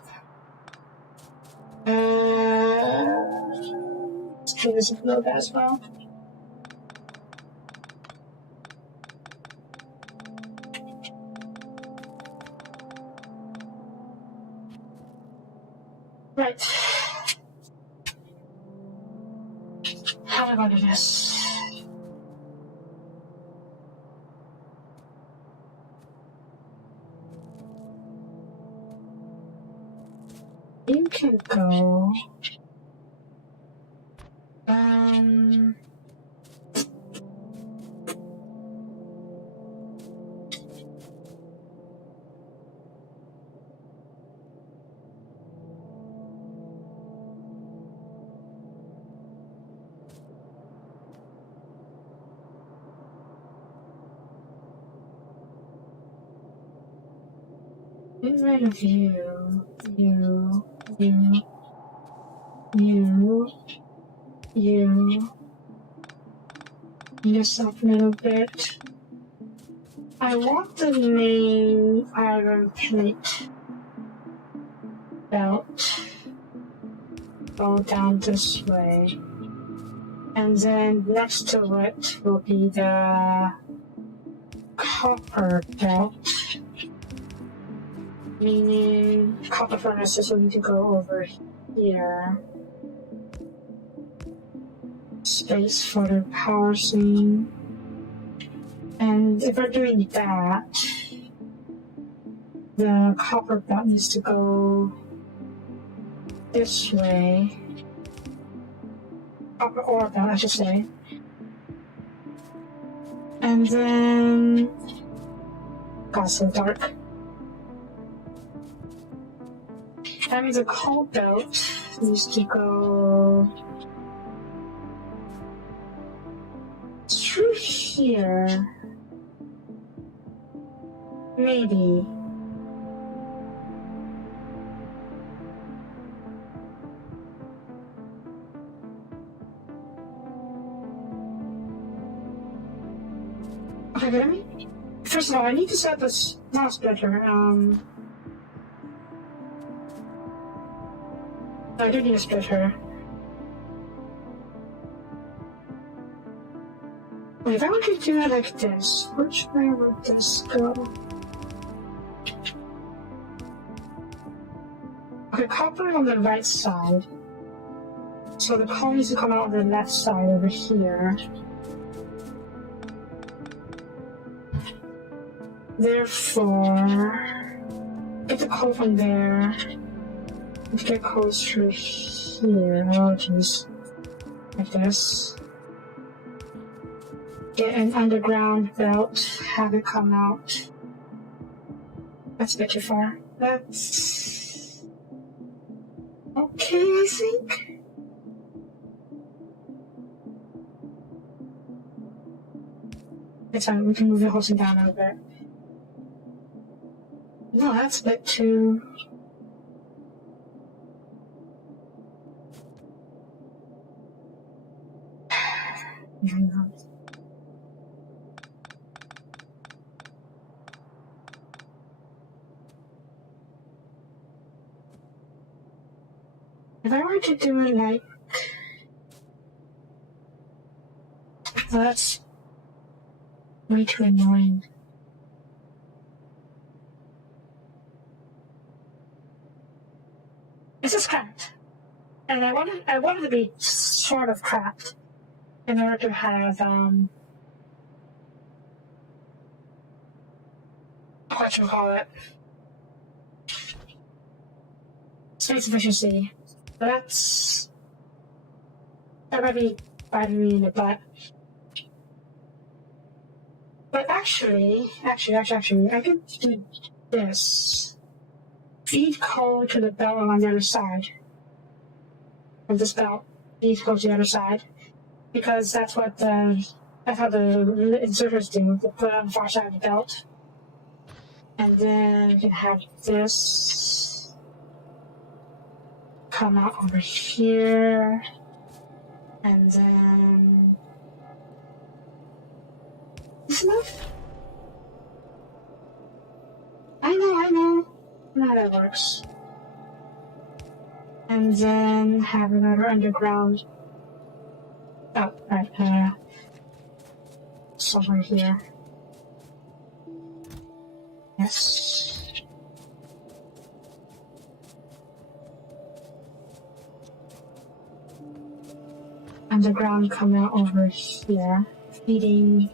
Let's clean this up a little bit as well. Right. How am I going to do this? go. Get rid of you. This up a little bit. I want the main iron plate belt go down this way. And then next to it will be the copper belt. Meaning copper furnaces will need to go over here. Space for the power scene. And if we're doing that, the copper belt needs to go this way. Copper ore belt, I should say. And then... got so dark. That means the coal belt needs to go through here. Maybe. Okay, but first of all, I need to set this mouse better. I do need a splitter. Wait, if I were to do it like this, which way would this go? Okay, copper on the right side. So the coal needs to come out on the left side over here. Therefore, get the coal from there. Get coal through here. Oh, jeez. Like this. Get an underground belt. Have it come out. That's a bit too far. That's okay, I think. It's fine. We can move the whole thing down a little bit. No, that's a bit too... If I were to do it like... Well, that's way too annoying. This is cracked. And I wanted it to be sort of cracked in order to have, what you call it? Space efficiency. That might be biting me in the butt. But actually, I could do this. Feed coal to the belt on the other side of this belt. Feed coal to the other side, because that's how the inserters do. They put it on the far side of the belt, and then you can have this come out over here, and then this enough. I know. I know how that works. And then have another underground. Oh, right, somewhere here. Yes. Underground coming out over here, feeding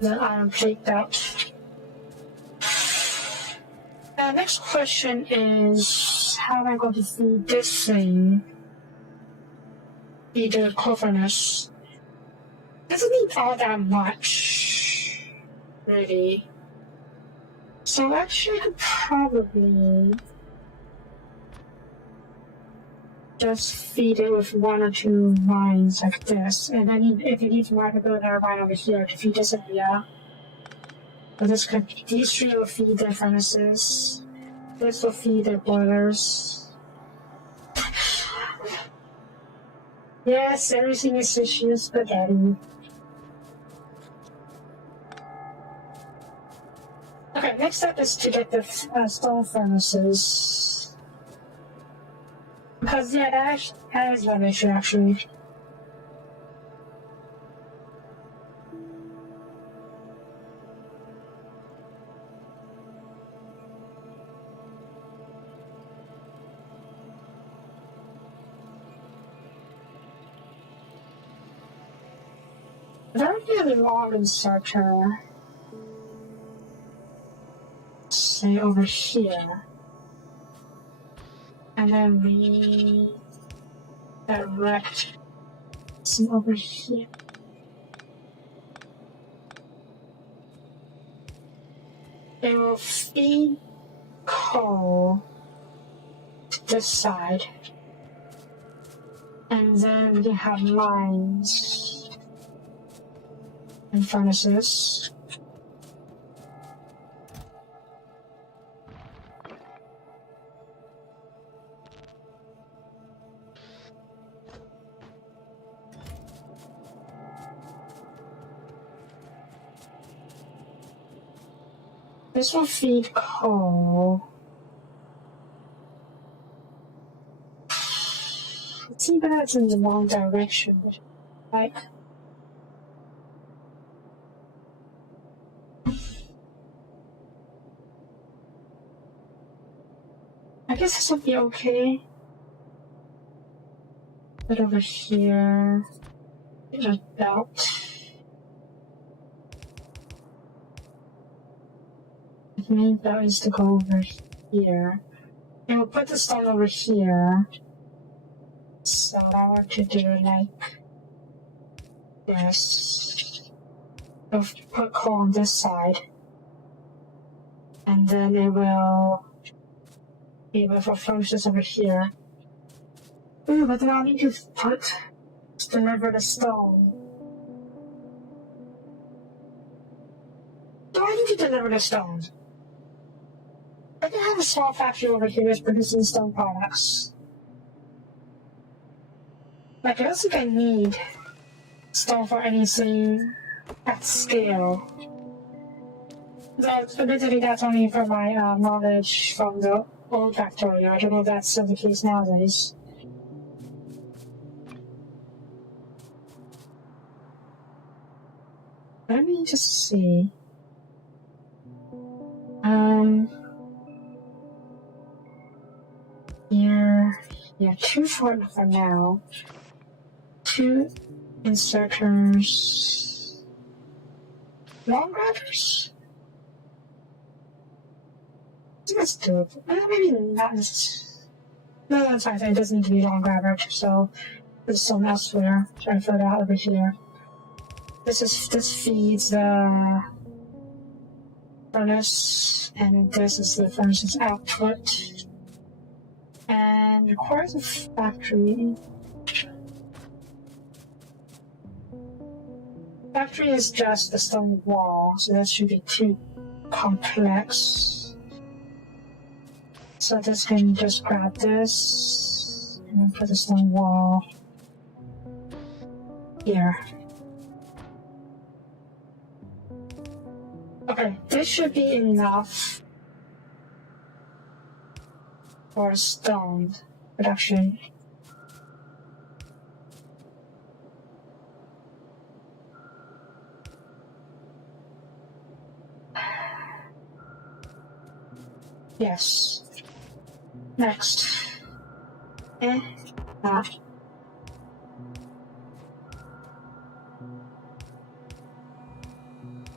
the iron plate belt. Next question is, how am I going to feed this thing? Feed the coal furnace. Doesn't need all that much, really. So actually, I could probably just feed it with 1 or 2 lines like this, and then if it needs more, I could build another line over here to feed this area. But these 3 will feed their furnaces. This will feed their boilers. Yes, everything is sushi spaghetti. Okay, next step is to get the stone furnaces. Because, yeah, that is one issue, actually. Very really long inserter. Say over here. And then redirect some over here. It will feed coal to this side. And then we have lines and furnaces. This will feed coal. It seems that it's in the wrong direction. Like, I guess this will be okay. Put over here. A belt. The main belt is to go over here. And we'll put the stone over here. So I want to do like this. We'll put coal on this side. And then it will be able to furnaces over here. Ooh, but then I'll need to deliver the stone. Do I need to deliver the stones? I can have a small factory over here that's producing stone products. Like, I don't think I need stone for anything at scale. Admittedly, that's only from my knowledge from the old Factorio. I don't know if that's still the case nowadays. Let me just see. Yeah, 2 for now. 2 inserters. Long grabbers? That's doable. Maybe not necessarily. No, that's fine. It doesn't need to be long grabber, so there's some elsewhere. Try to fill it out over here. This feeds the furnace, and this is the furnace's output. And requires a factory. Factory is just the stone wall, so that should be too complex. So this can just grab this and then put the stone wall here. Okay, this should be enough for stone production. Yes. Next.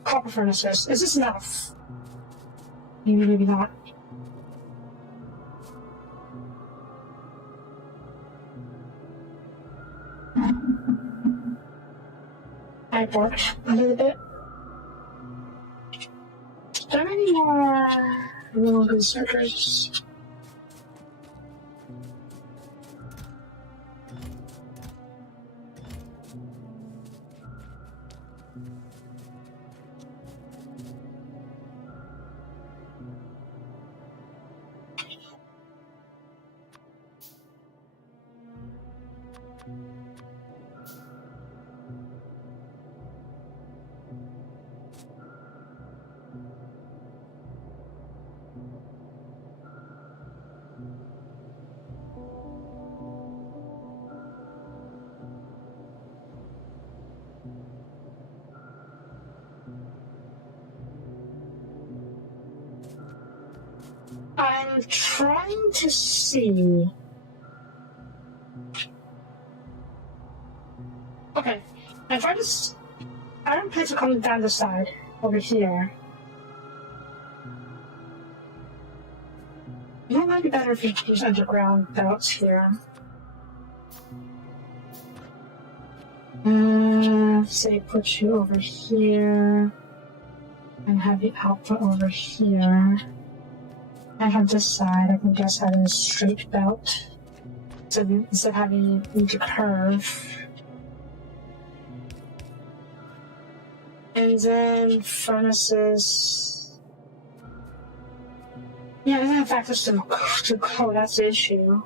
Copper furnaces. Is this enough? Maybe not. I worked a little bit. Do I have any more real good surgeries? I'm trying to see. Okay, I'm trying to. Iron plates are coming down the side over here. It might be better if you use underground belts here. Say put you over here and have the output over here. And from this side, I can just have a straight belt. So instead of having you to curve. And then furnaces. Yeah, I don't have access to code, that's the issue.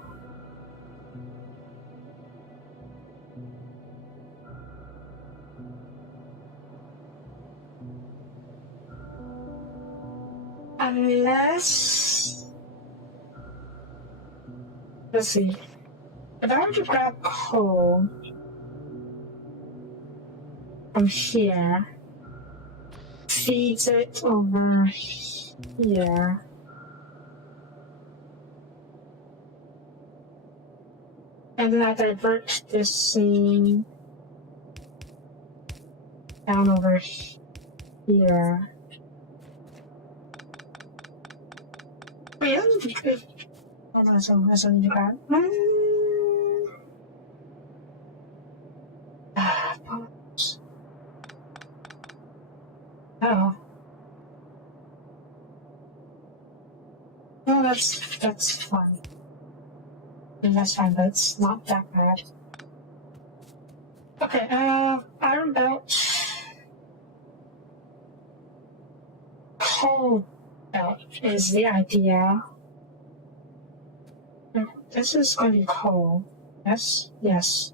Unless... Let's see. If I were to grab coal from here, feeds it over here. And then I divert this thing down over here. Wait, I don't think it. Hold on, I still need to grab. Oh. No, that's fine. That's fine, but it's not that bad. Okay, iron belt. Coal belt is the idea. This is going to be coal. Yes? Yes.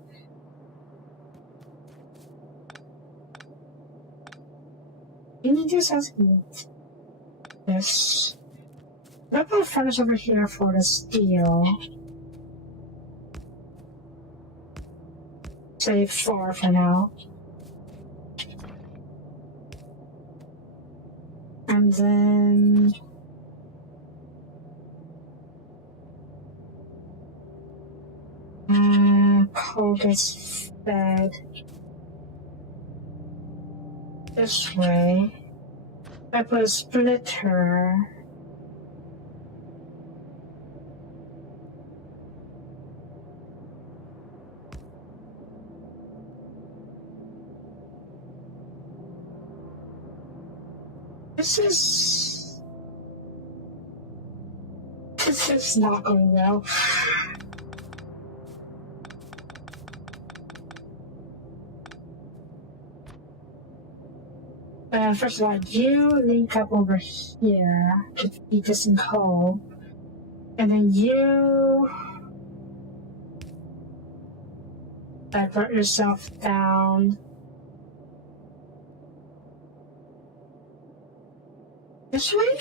You just ask me this. I'll put a furnace over here for the steel. Say 4 for now. And then... coal gets fed this way. I put a splitter. This is not going well. First of all, you link up over here to feed this in coal. And then you divert yourself down this way?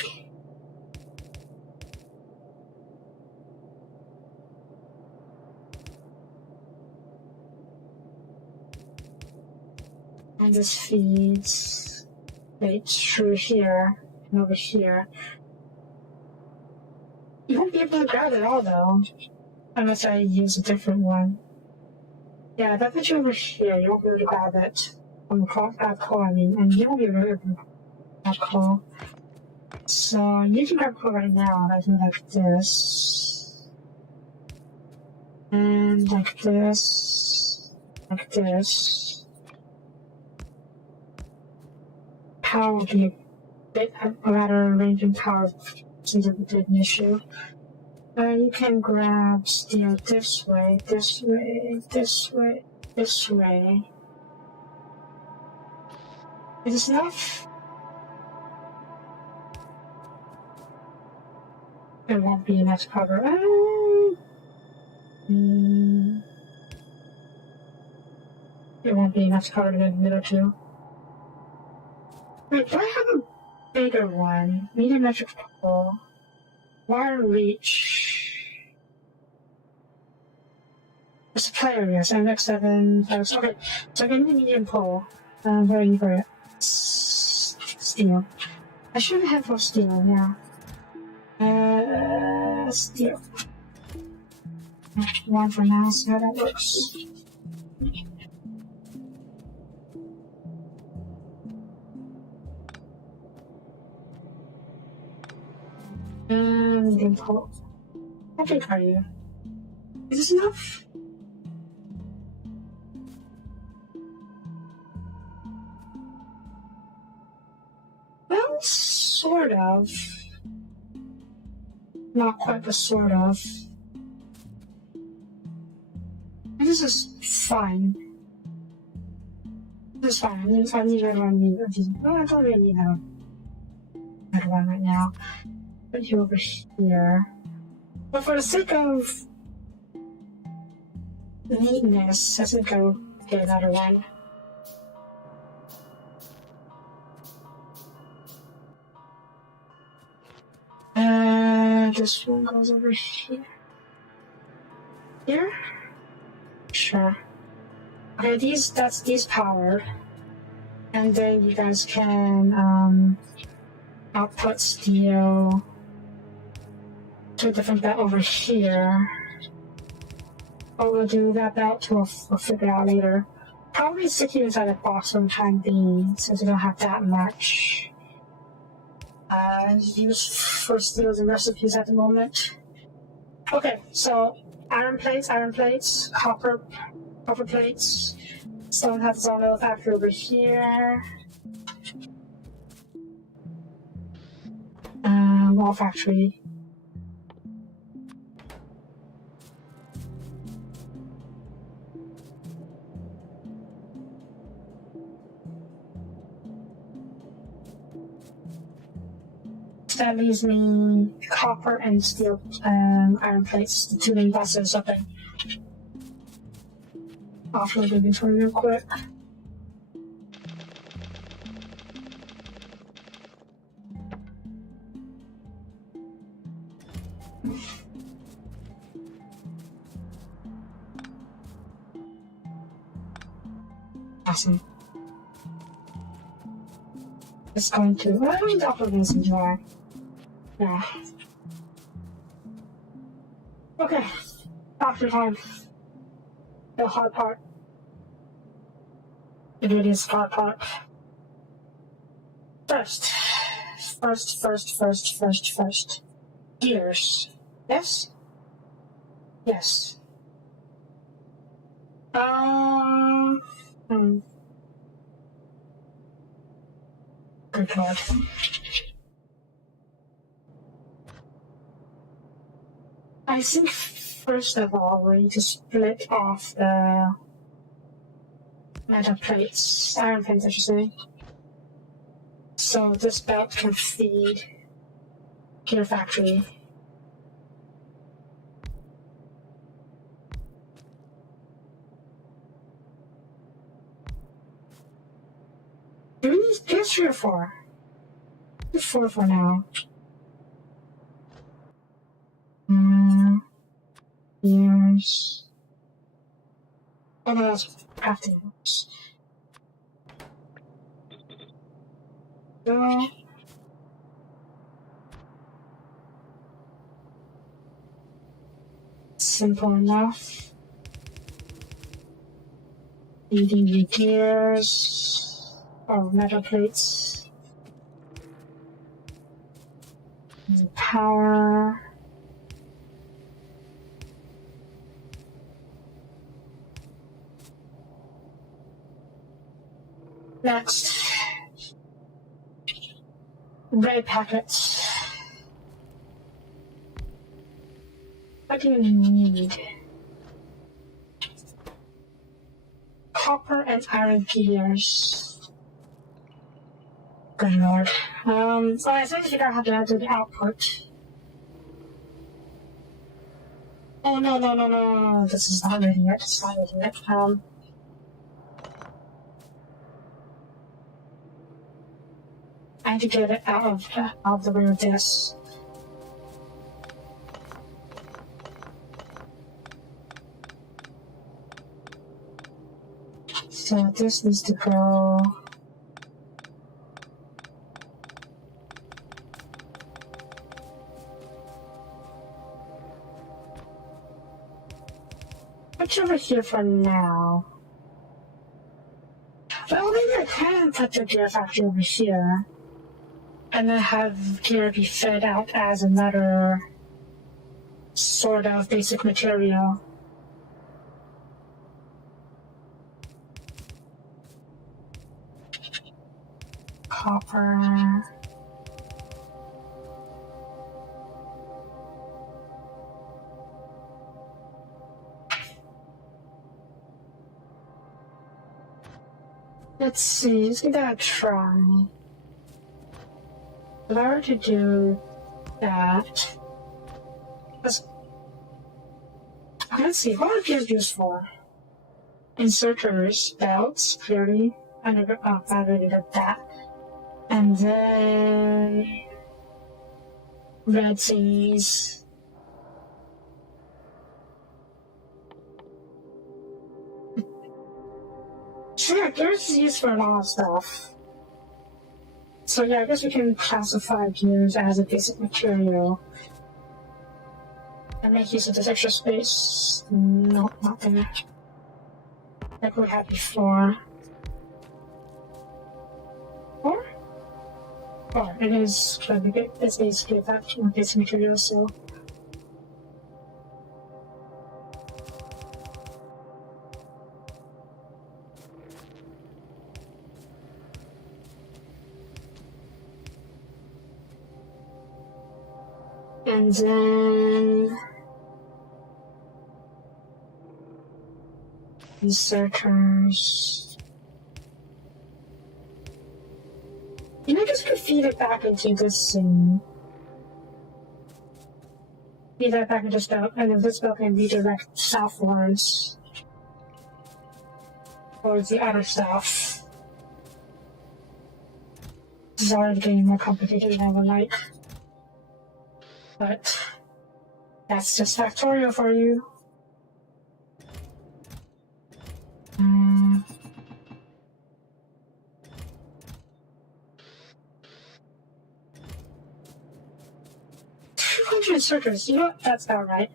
And this feeds right through here and over here. You won't be able to grab it all though, unless I use a different one. Yeah, if I put you over here, you won't be able to grab it. On the coal, I mean, and you won't be able to grab coal. So you can grab coal right now. I do like this, and like this, like this. power would be a bit rather arranging power seems a bit an issue. You can grab steel this way, this way, this way, this way. Is this enough? It won't be enough to cover. It won't be enough to cover the middle too. Wait, do I have a bigger one? Medium metric pole. Wire reach. It's a player, yes. MX7. Okay, so I get the medium pole. I'm waiting for it. Steel. I should have for steel, yeah. Steel. One for now, see how that works. Medium pole. How big are you? Is this enough? Well, sort of. Not quite, but sort of. This is fine. This is fine. I need red one. Well, I don't really need a red one right now. Put you over here. But for the sake of neatness, I think I'll get another one. This one goes over here. Here? Sure. Okay, these powered. And then you guys can output steel to a different belt over here. But we'll do that belt too, we'll figure it out later. Probably stick you inside the box for the time being, since we don't have that much. Use for steels and recipes at the moment. Okay, so iron plates, copper plates. Stone has its own little factory over here. Wall factory. That leaves me copper and steel iron plates, the two main buses up in offload inventory real quick. Awesome. It's going to. Well, I mean, the upper ones enjoy. Yeah. Okay. After time. The hard part. It really is hard part. First. Gears. Yes? Yes. Good God. I think first of all we need to split off the metal plates, iron plates I should say. So this belt can feed gear factory. Do we need gears 3 or 4? 4 for now. Gears. Oh no, that's crafting works. Go. Simple enough. Needing the gears or metal plates. The power. Next, Red packets. What do you need? Copper and iron gears. Good lord. So I think you gotta have to do the output. Oh no, this is not ready yet, it's not ready yet. I need to get it out of the way of this. So this needs to go. Put over here for now. Well, maybe I can put the gear factory over here. And then have gear be fed out as another sort of basic material. Copper. Let's see, let's give that a try. If I were to do that, let's see, what are gears used for? Inserters, belts, clearly. I already did that. And then red seas. So yeah, gears is used for a lot of stuff. So yeah, I guess we can classify gears as a basic material. And make use of this extra space. No, not there. Like we had before. Or? Oh, it is it's basically that basic material, so. And then inserters. You know, I just could feed it back into this thing. Feed that back into this belt, and then this belt can redirect southwards towards the other stuff. This is already getting more complicated than I would like. But that's just Factorio for you. Inserters, you know what? That's about right.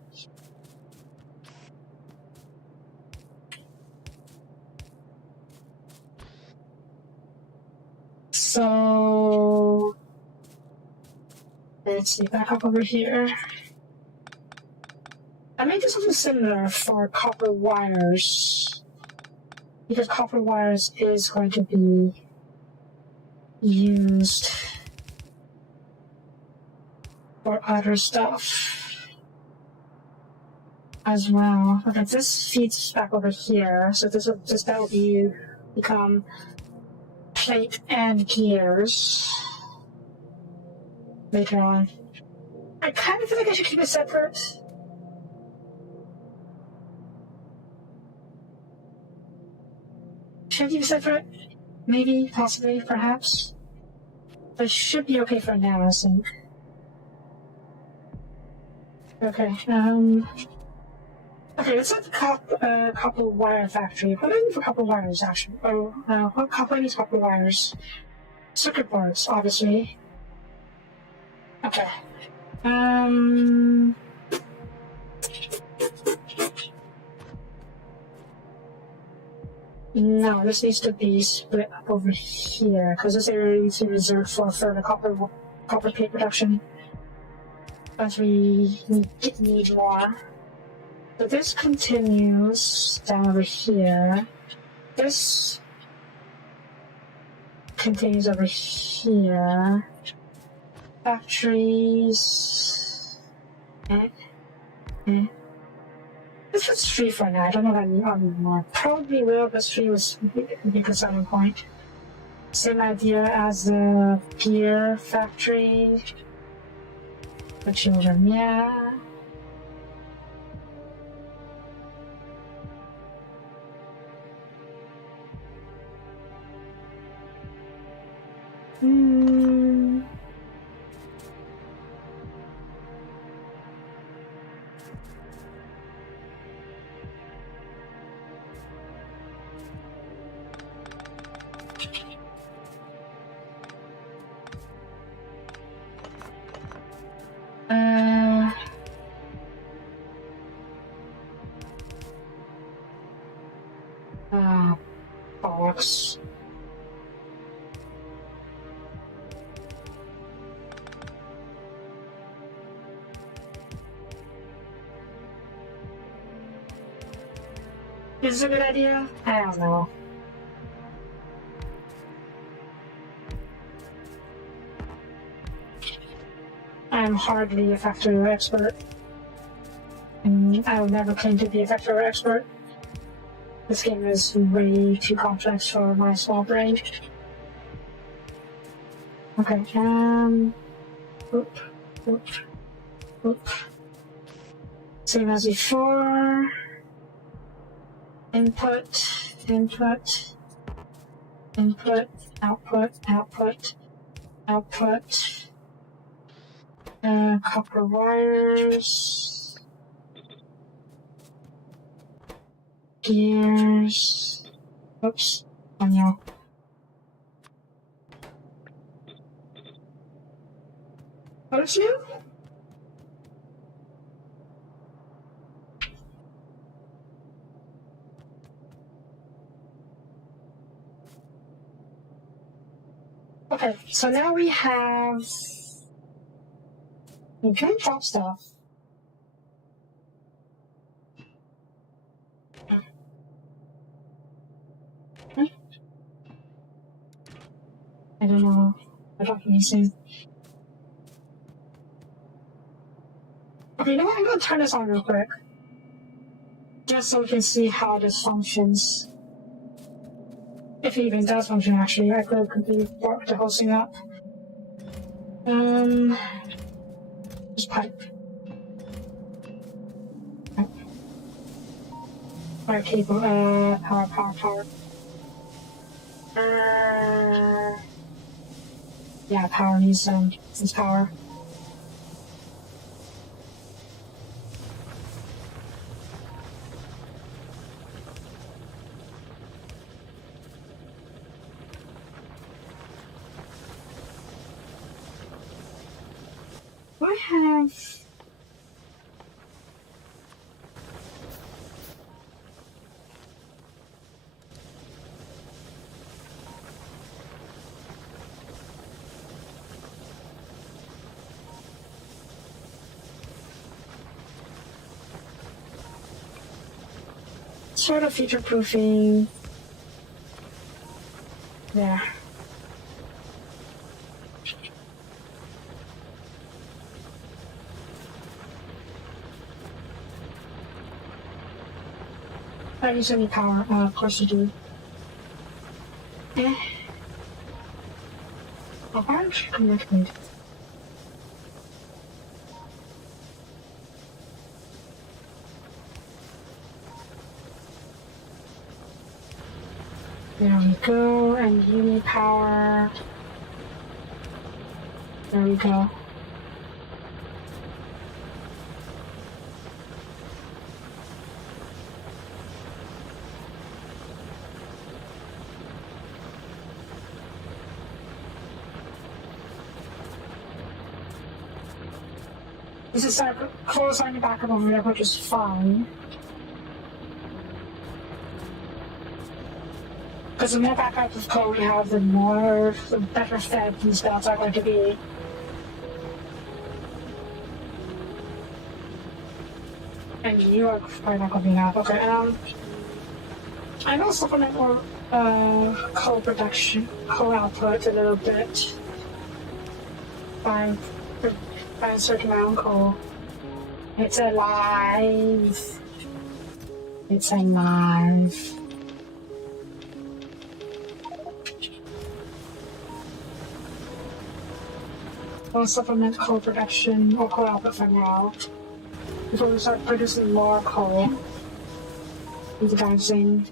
So let's see, back up over here. I made this something similar for copper wires, because copper wires is going to be used for other stuff as well. Okay, this feeds back over here, so this will become plate and gears later on. I kind of feel like I should keep it separate. Should I keep it separate? Maybe, possibly, perhaps. But it should be okay for now, I think. Okay, okay, let's set the copper wire factory. What do I need for copper wires, actually? Oh, what copper needs copper wires? Circuit boards, obviously. Okay. No, this needs to be split up over here, because this area needs to be reserved for further copper plate production. As we need more. So this continues down over here. This continues over here. factories. Let's put 3 for now. I don't know if I need more. Probably will, but 3 was a big selling point. Same idea as the gear factory. The children, yeah. Box. Is this a good idea? I don't know. I'm hardly a Factorio expert. And I will never claim to be a Factorio expert. This game is way too complex for my small brain. Okay, oop. Same as before. Input, output. Copper wires. Gears. Oops. Oh no. What's new? Okay, so now we have... We can drop stuff. I don't know. I'll talk to you soon. Okay, you know what? I'm gonna turn this on real quick. Just so we can see how this functions. If it even does function, actually. I could completely fuck the whole thing up. Just pipe. Wire cable, power. Yeah, power needs power. I have... sort of future-proofing. There. I use any power, of course you do. Oh, why aren't you connected? There we go, and you need power. There we go. This is close on the backup over there, which is fine. Because the more backup of code we have, the better fed these builds are going to be. And you are probably not going to be enough. Okay, I know supplement more code production, code output a little bit by By inserting my own coal. It's alive. It's alive. We'll supplement coal production or coal output for now. Before we start producing more coal. With the dancing.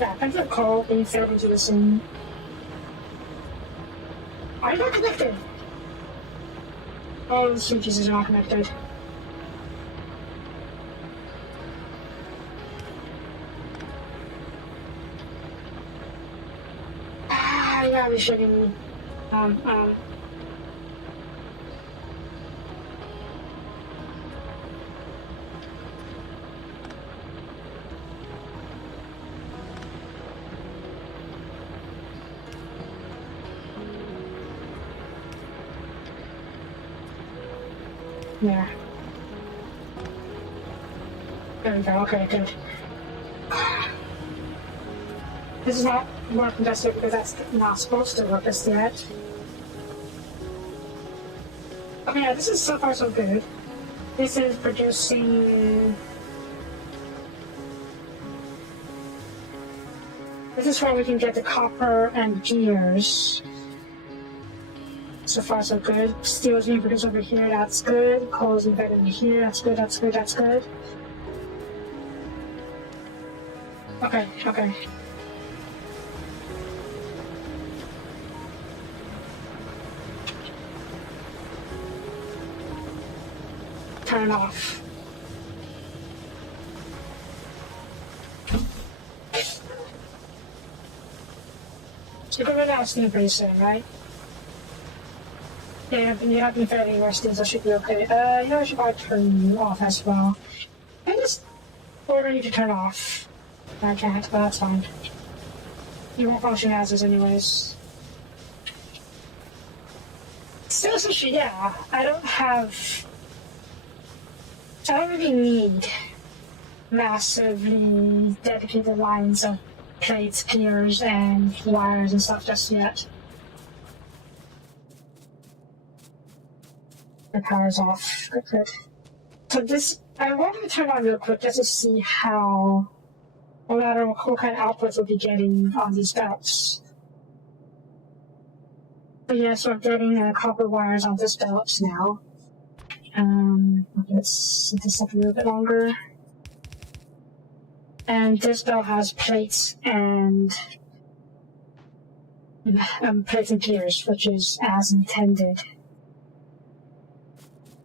Yeah, thanks for coal being fed into the scene. Are you not connected? Oh, the switches is not connected. Ah, you gotta be shitting me. Yeah. There we go, okay, good. This is not working just yet because that's not supposed to work just yet. Okay, yeah, this is so far so good. This is producing... This is where we can get the copper and gears. So far so good. Steel is being produced over here, that's good. Coal is embedded in here, that's good, that's good, that's good. Okay, okay. Turn it off. So you're going to have steam pretty soon, right? Yeah, you have been fairly rested, so should be okay. You know, I should probably turn you off as well. I just order you to turn off. I can't, but that's fine. You won't function as is anyways. Still sushi, yeah. I don't really need massively dedicated lines of plates, piers, and wires and stuff just yet. The power's off. Good, good. So this, I wanted to turn on real quick just to see how, no matter what kind of outputs we'll be getting on these belts. But yeah, so I'm getting copper wires on this belt now. Let's set this up a little bit longer. And this belt has plates and plates and gears, which is as intended.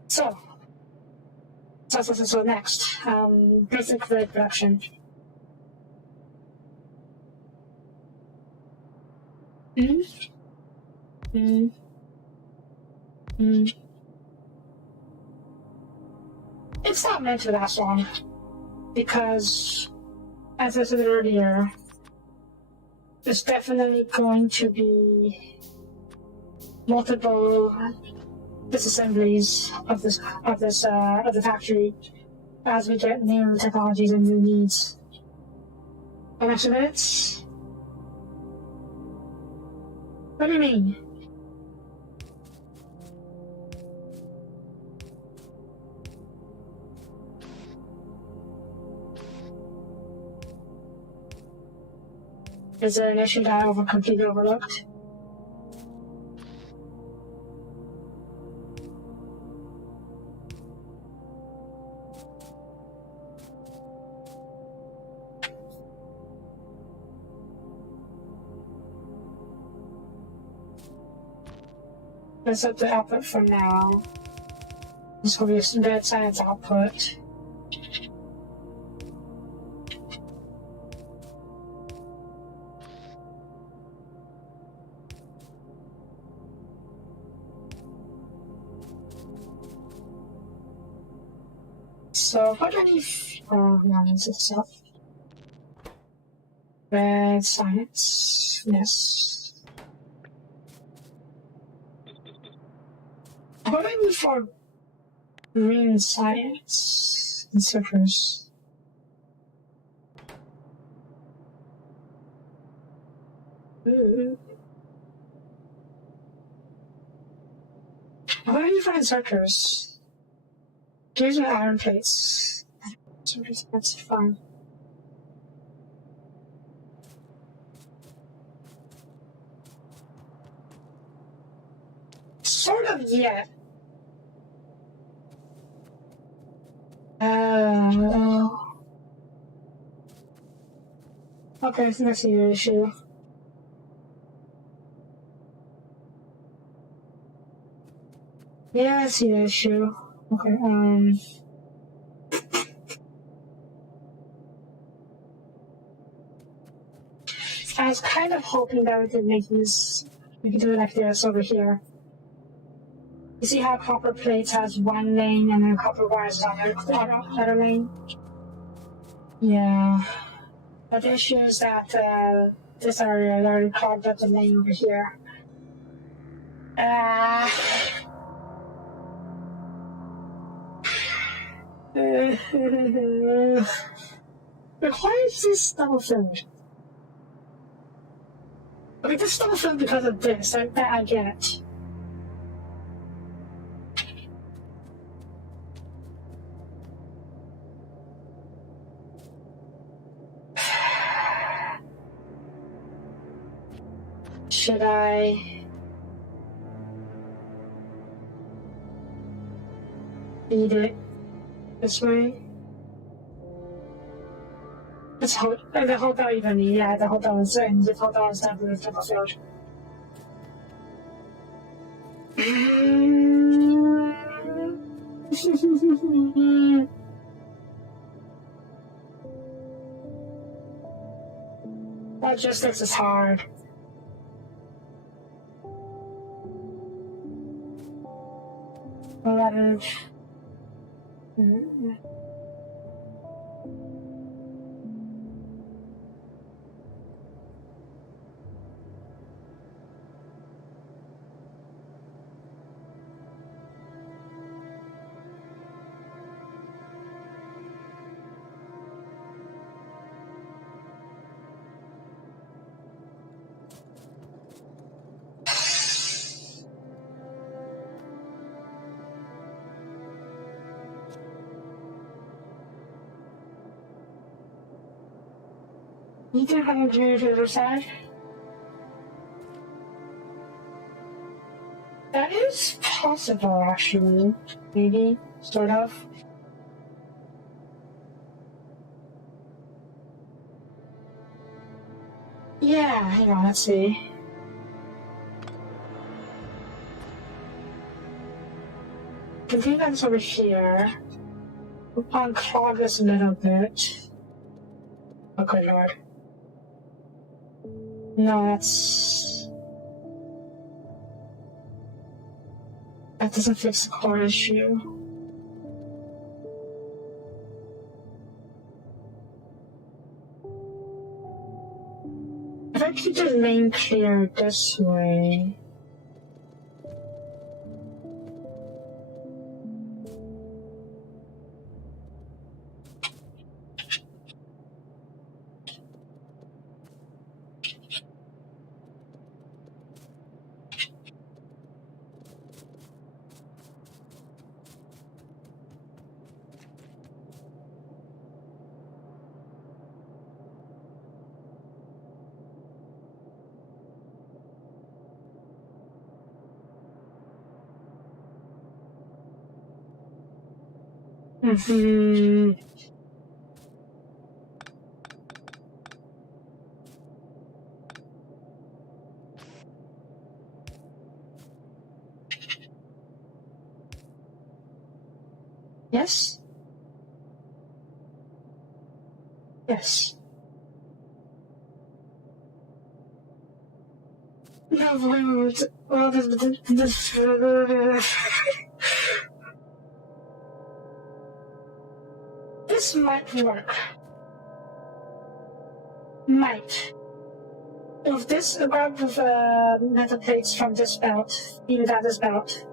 So next, basic thread production. It's not meant to last long, because, as I said earlier, there's definitely going to be multiple disassemblies of the factory as we get new technologies and new needs. An extra minutes? What do you mean? Is there an issue that I completely overlooked? Let's set the output for now. This will be a bed science output. So, what do I need? Oh, no, this is stuff. Red science. Yes. What maybe for green science and citrus? What do you find citrus? Here's an iron plates. Citrus, that's fun. Sort of, yeah. Okay, I think I see your issue. Yeah, I see the issue. Okay, I was kind of hoping that we could do it like this over here. You see how copper plates has one lane and then copper wires on the other lane? Yeah. But the issue is that this area already clogged up the lane over here. But why is this double filled? Okay, this is double filled because of this. That I get it. Should I feed it this way? Let's hold the hotel even, yeah, the hotel is definitely double filled. Logistics is hard. You think I can do to the other side? That is possible, actually. Maybe, sort of. Yeah, hang on, let's see. I think that's over here. We'll unclog this a little bit. Oh, good lord. No, that doesn't fix the core issue. If I keep the lane clear this way. Yes? Yes. No, wait. Well, this might work. Might. If this grab metal plates from this belt, feed it at this belt.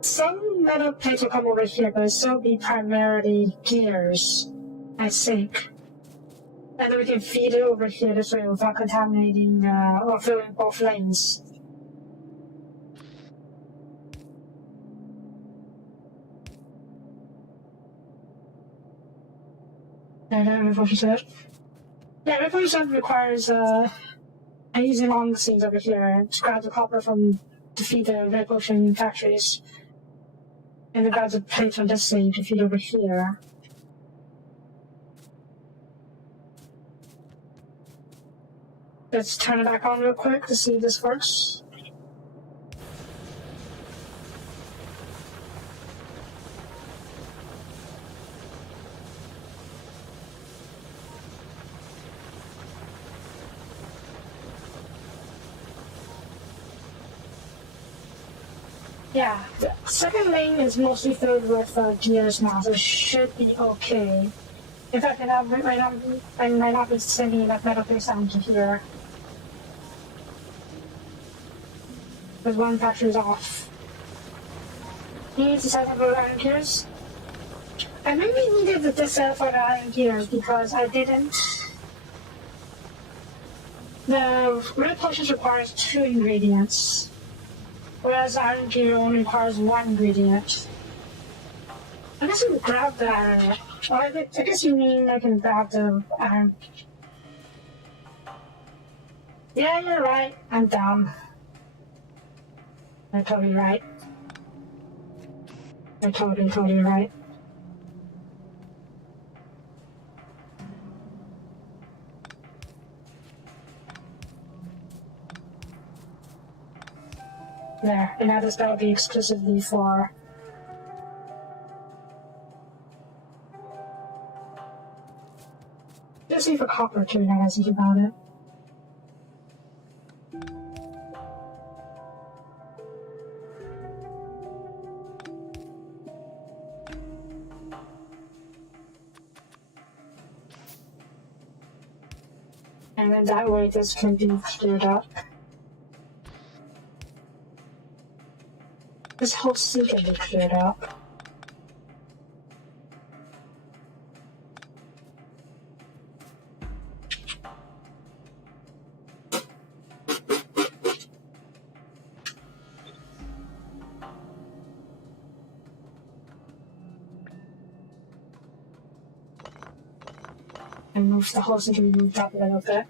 Some metal plates will come over here, but it'll still be primarily gears, I think. And then we can feed it over here this way without contaminating or filling both lanes. Yeah, revolution requires using long scenes over here to grab the copper from to feed the red potion factories. And then grab the plate from this scene to feed over here. Let's turn it back on real quick to see if this works. Yeah, the second lane is mostly filled with gears now, so it should be okay. In fact, I might not be sending enough metal plates down to here. Because one factory's off. You need to set up the iron gears. I maybe needed this set for the iron gears because I didn't. The red potions requires 2 ingredients, whereas iron gear only requires 1 ingredient. I guess I can grab the iron. Well, I guess you mean I can grab the iron. Yeah, you're right. I'm dumb. You're totally right. You're totally right. There, and now this will be exclusively for. Just see for copper too, now I think about it. And then that way this can be cleared up. This whole sea can be cleared up. And move the whole sea can be moved up a little bit.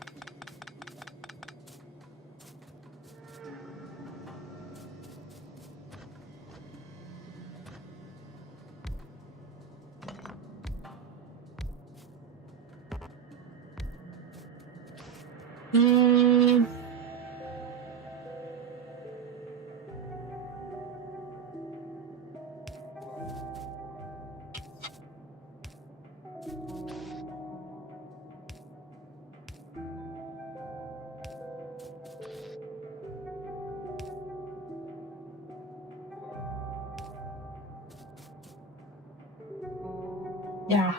Yeah.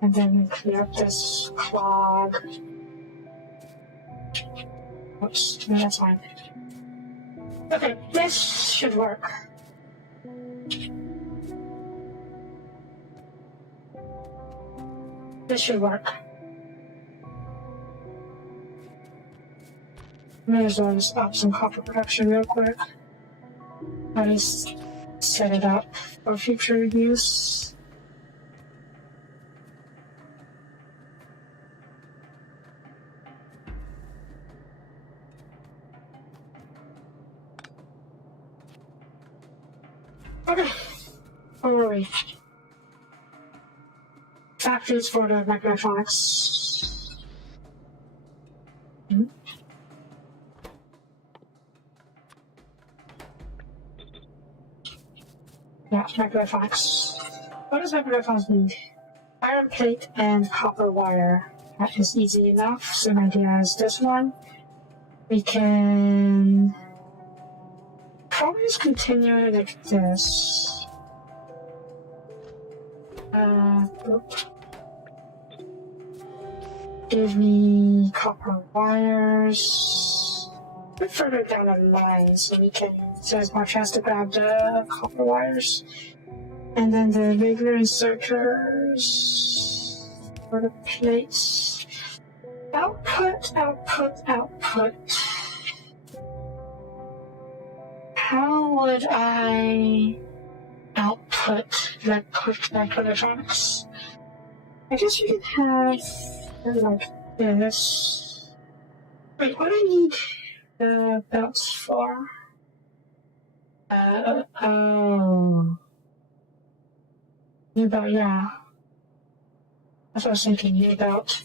And then clear up this clog. Oops, no, that's fine. Okay, this should work. This should work. May as well just up some copper production real quick. I'll just set it up for future use. Okay, where were we? Factories for the microelectronics. Yeah, microelectronics. What does microelectronics need? Iron plate and copper wire. That is easy enough. Same idea as this one. We can probably just continue like this. Give me copper wires a bit further down the line so there's more chance to grab the copper wires. And then the regular inserters for the plates. Output. How would I output electronics? I guess we can have like this. Wait, what do I need the belts for? New belt, yeah. That's what I was thinking, new belt.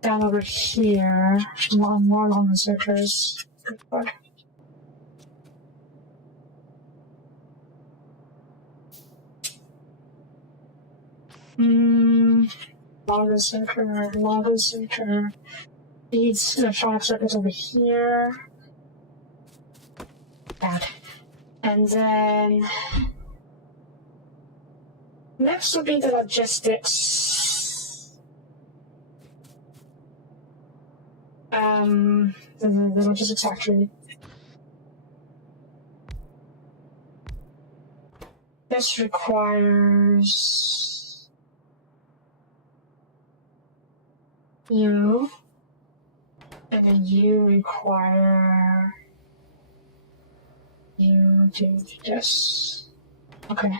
Down over here, more long inserters. Good God. Long inserter. These electronic circuits over here. Bad. And then next will be the logistics. The logistics factory. This requires you, and then you require you do this. Okay.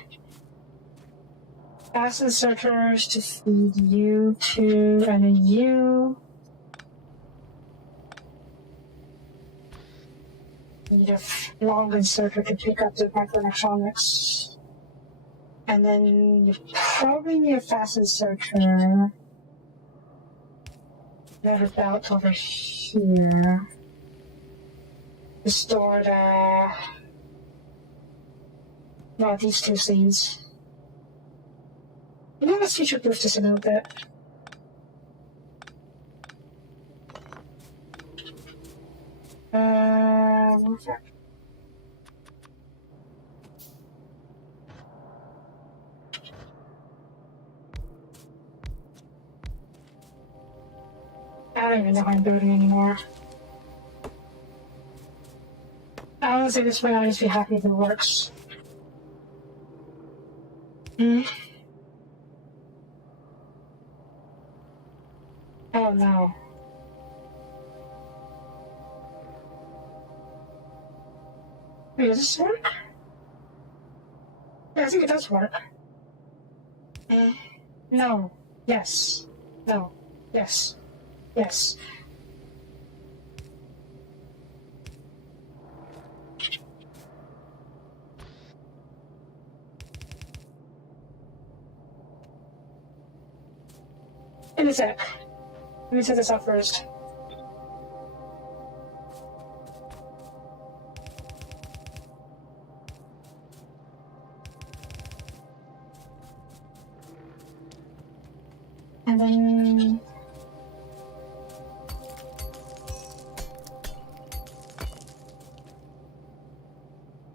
Fast inserters to feed you to, and then you need a long inserter to pick up the microelectronics. And then you probably need a fast inserter. Another belt over here to store these two seeds. Let's future-proof this a little bit. What's that? I don't even know how I'm building anymore. Honestly, this might not just be happy if it works. Oh no. Wait, does this work? Yeah, I think it does work. No. Yes. No. Yes. Yes. In a sec. Let me set this up first. And then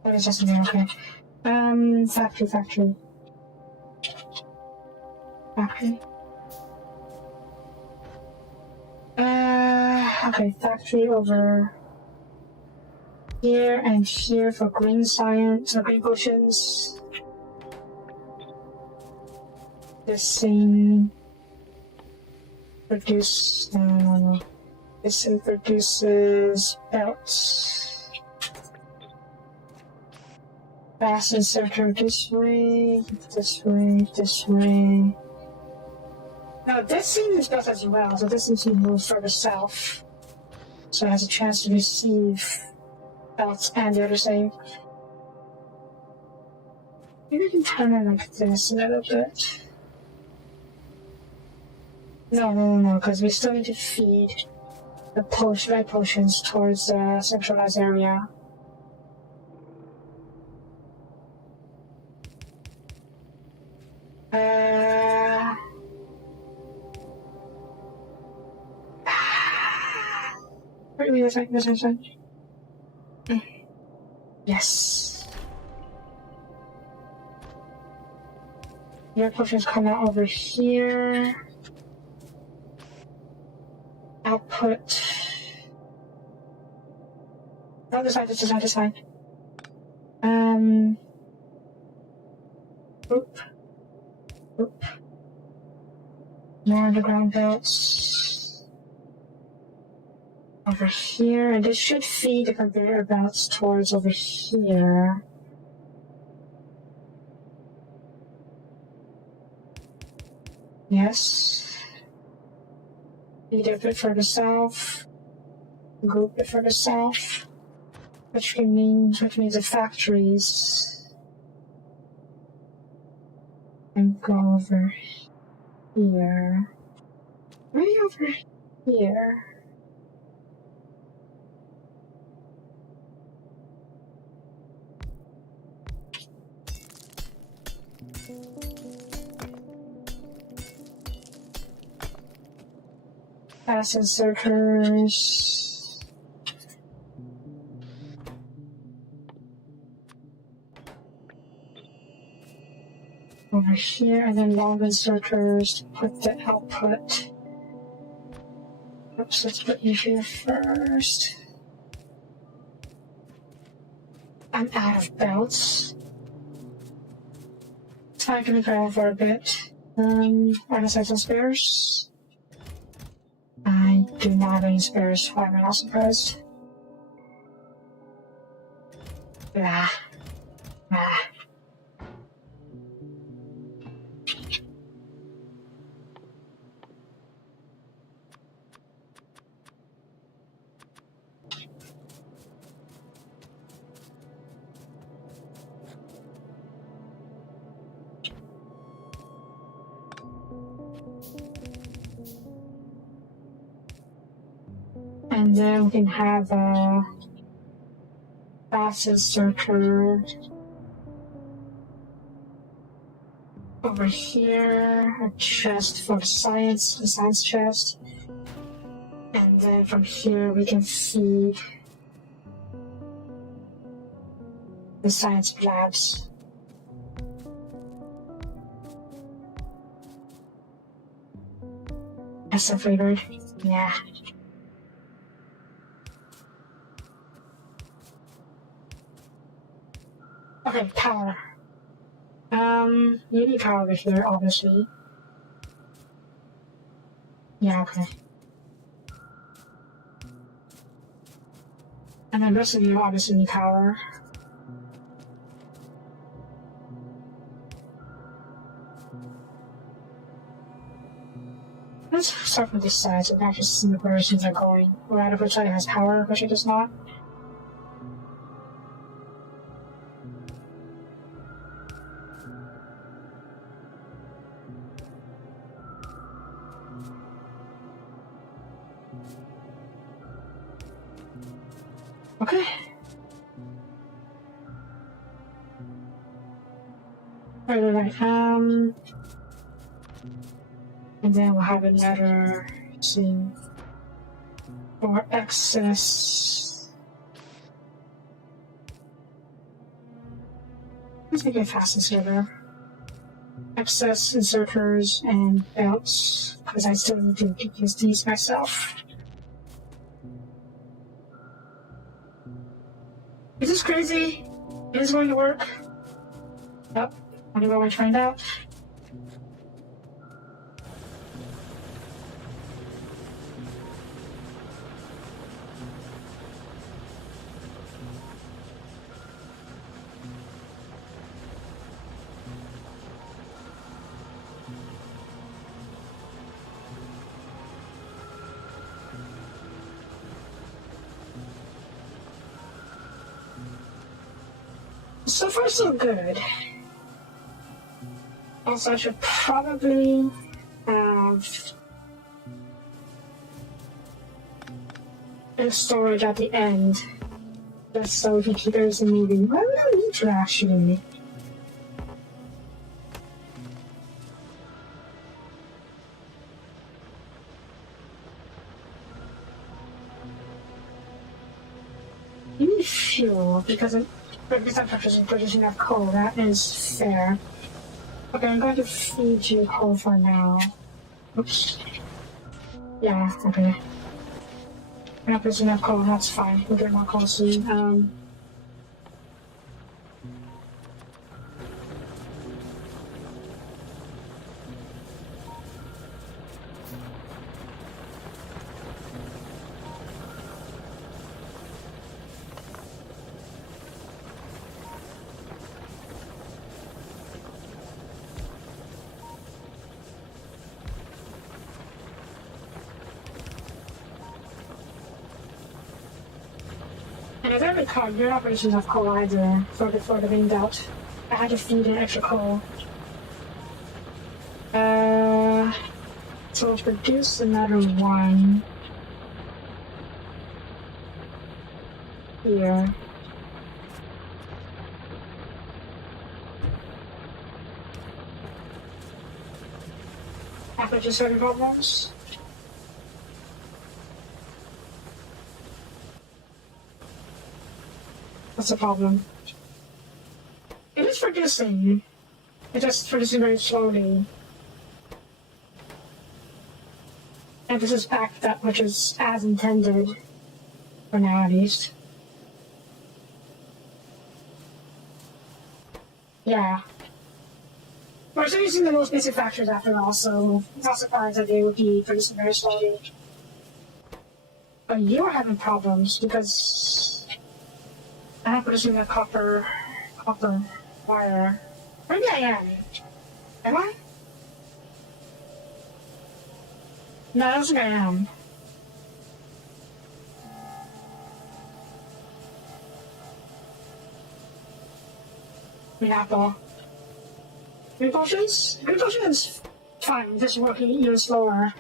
what is just in there? Okay. Factory. Okay, factory over here and here for green science or green potions. The same this produces belts. Fast inserter this way. Now this seems does as well, so this seems to move further south. So it has a chance to receive belts and the other side. Maybe I can turn it like this a little bit. No, because we still need to feed the red potions towards the centralized area. This way. Yes. Your potions come out over here. Output put... Not this side, this side, this side. Oop. Oop. More underground belts. Over here, and this should feed the conveyor belts towards over here. Yes. Feed a bit further south. Go a bit further south. Which means the factories. And go over here. Way over here. Fast inserters. Over here, and then long inserters to put the output. Oops, let's put you here first. I'm out of belts. Time to go over a bit. Unassigned some spares. I do not have any spares. Why am I not surprised? Blah. Blah. And then we can have a fast inserter over here, a chest for the science chest. And then from here we can feed the science labs. That's so flavored. Yeah. Okay, power. You need power over here, obviously. Yeah, okay. And then the rest of you obviously need power. Let's start from this side so we can actually see where things are going. Right, which side has power, which it does not. Okay. Right. And then we'll have another thing for excess. Let's make it fast inserter. Excess inserters and belts, because I still need to use these myself. Is this crazy? Is it going to work? Yep. Only way to find out. So far, so good. Also, I should probably have a storage at the end, just so we can keep everything moving. Why would I need to actually? You need fuel because I'm producing enough coal. That is fair. Okay, I'm going to feed you coal for now. Oops. Yeah, okay. We're not producing enough coal, that's fine. We'll get more coal soon. And I don't recall your operations of coal either for the main belt. I had to feed in extra coal. So we'll produce another one here. After just certain problems. What's the problem? It is producing. It's just producing very slowly. And this is backed up, which is as intended. For now, at least. Yeah. We're still using the most basic factors after all, so it's not surprised that they would be producing very slowly. But you're having problems because I'm not producing the copper wire. Maybe I am. Am I? No, I don't think I am. Green apple. Green potions? Green potion is fine, just working even slower.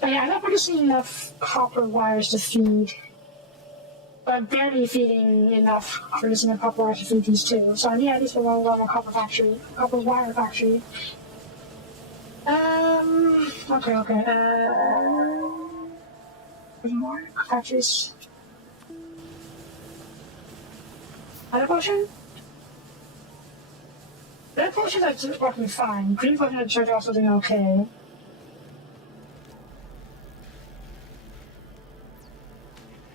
But yeah, I'm not producing enough copper wires to feed. But I'm barely feeding enough, producing enough copper wires to feed these two. So I need at least one more copper factory, copper wire factory. Okay. More factories. Other potion? Red potions are just working fine. Green potions are also doing okay.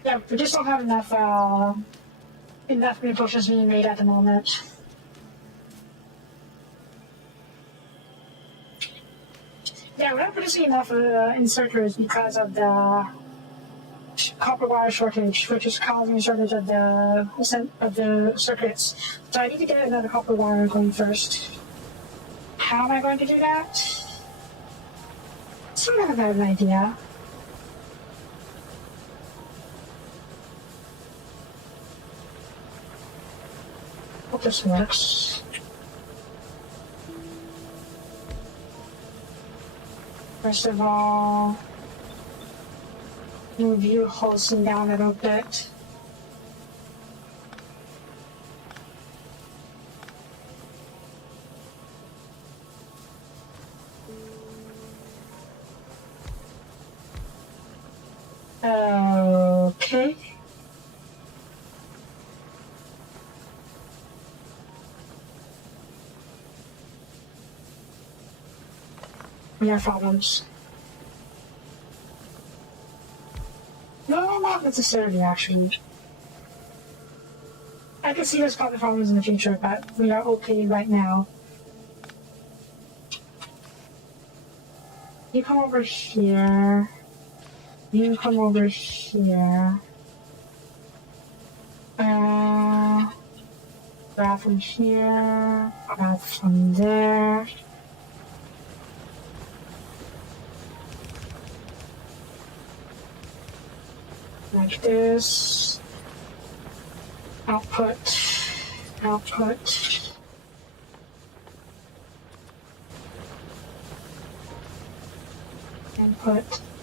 Yeah, we just don't have enough green potions being made at the moment. Yeah, we're not producing enough inserters because of the copper wire shortage, which is causing a shortage of the circuits. So I need to get another copper wire going first. How am I going to do that? Sort of have an idea. Hope this works. First of all, move your hosting down a little bit. Okay. We have problems. No, not necessarily, actually. I can see there's probably problems in the future, but we are okay right now. You come over here. You come over here. Grab from here. Grab from there. Like this. Output.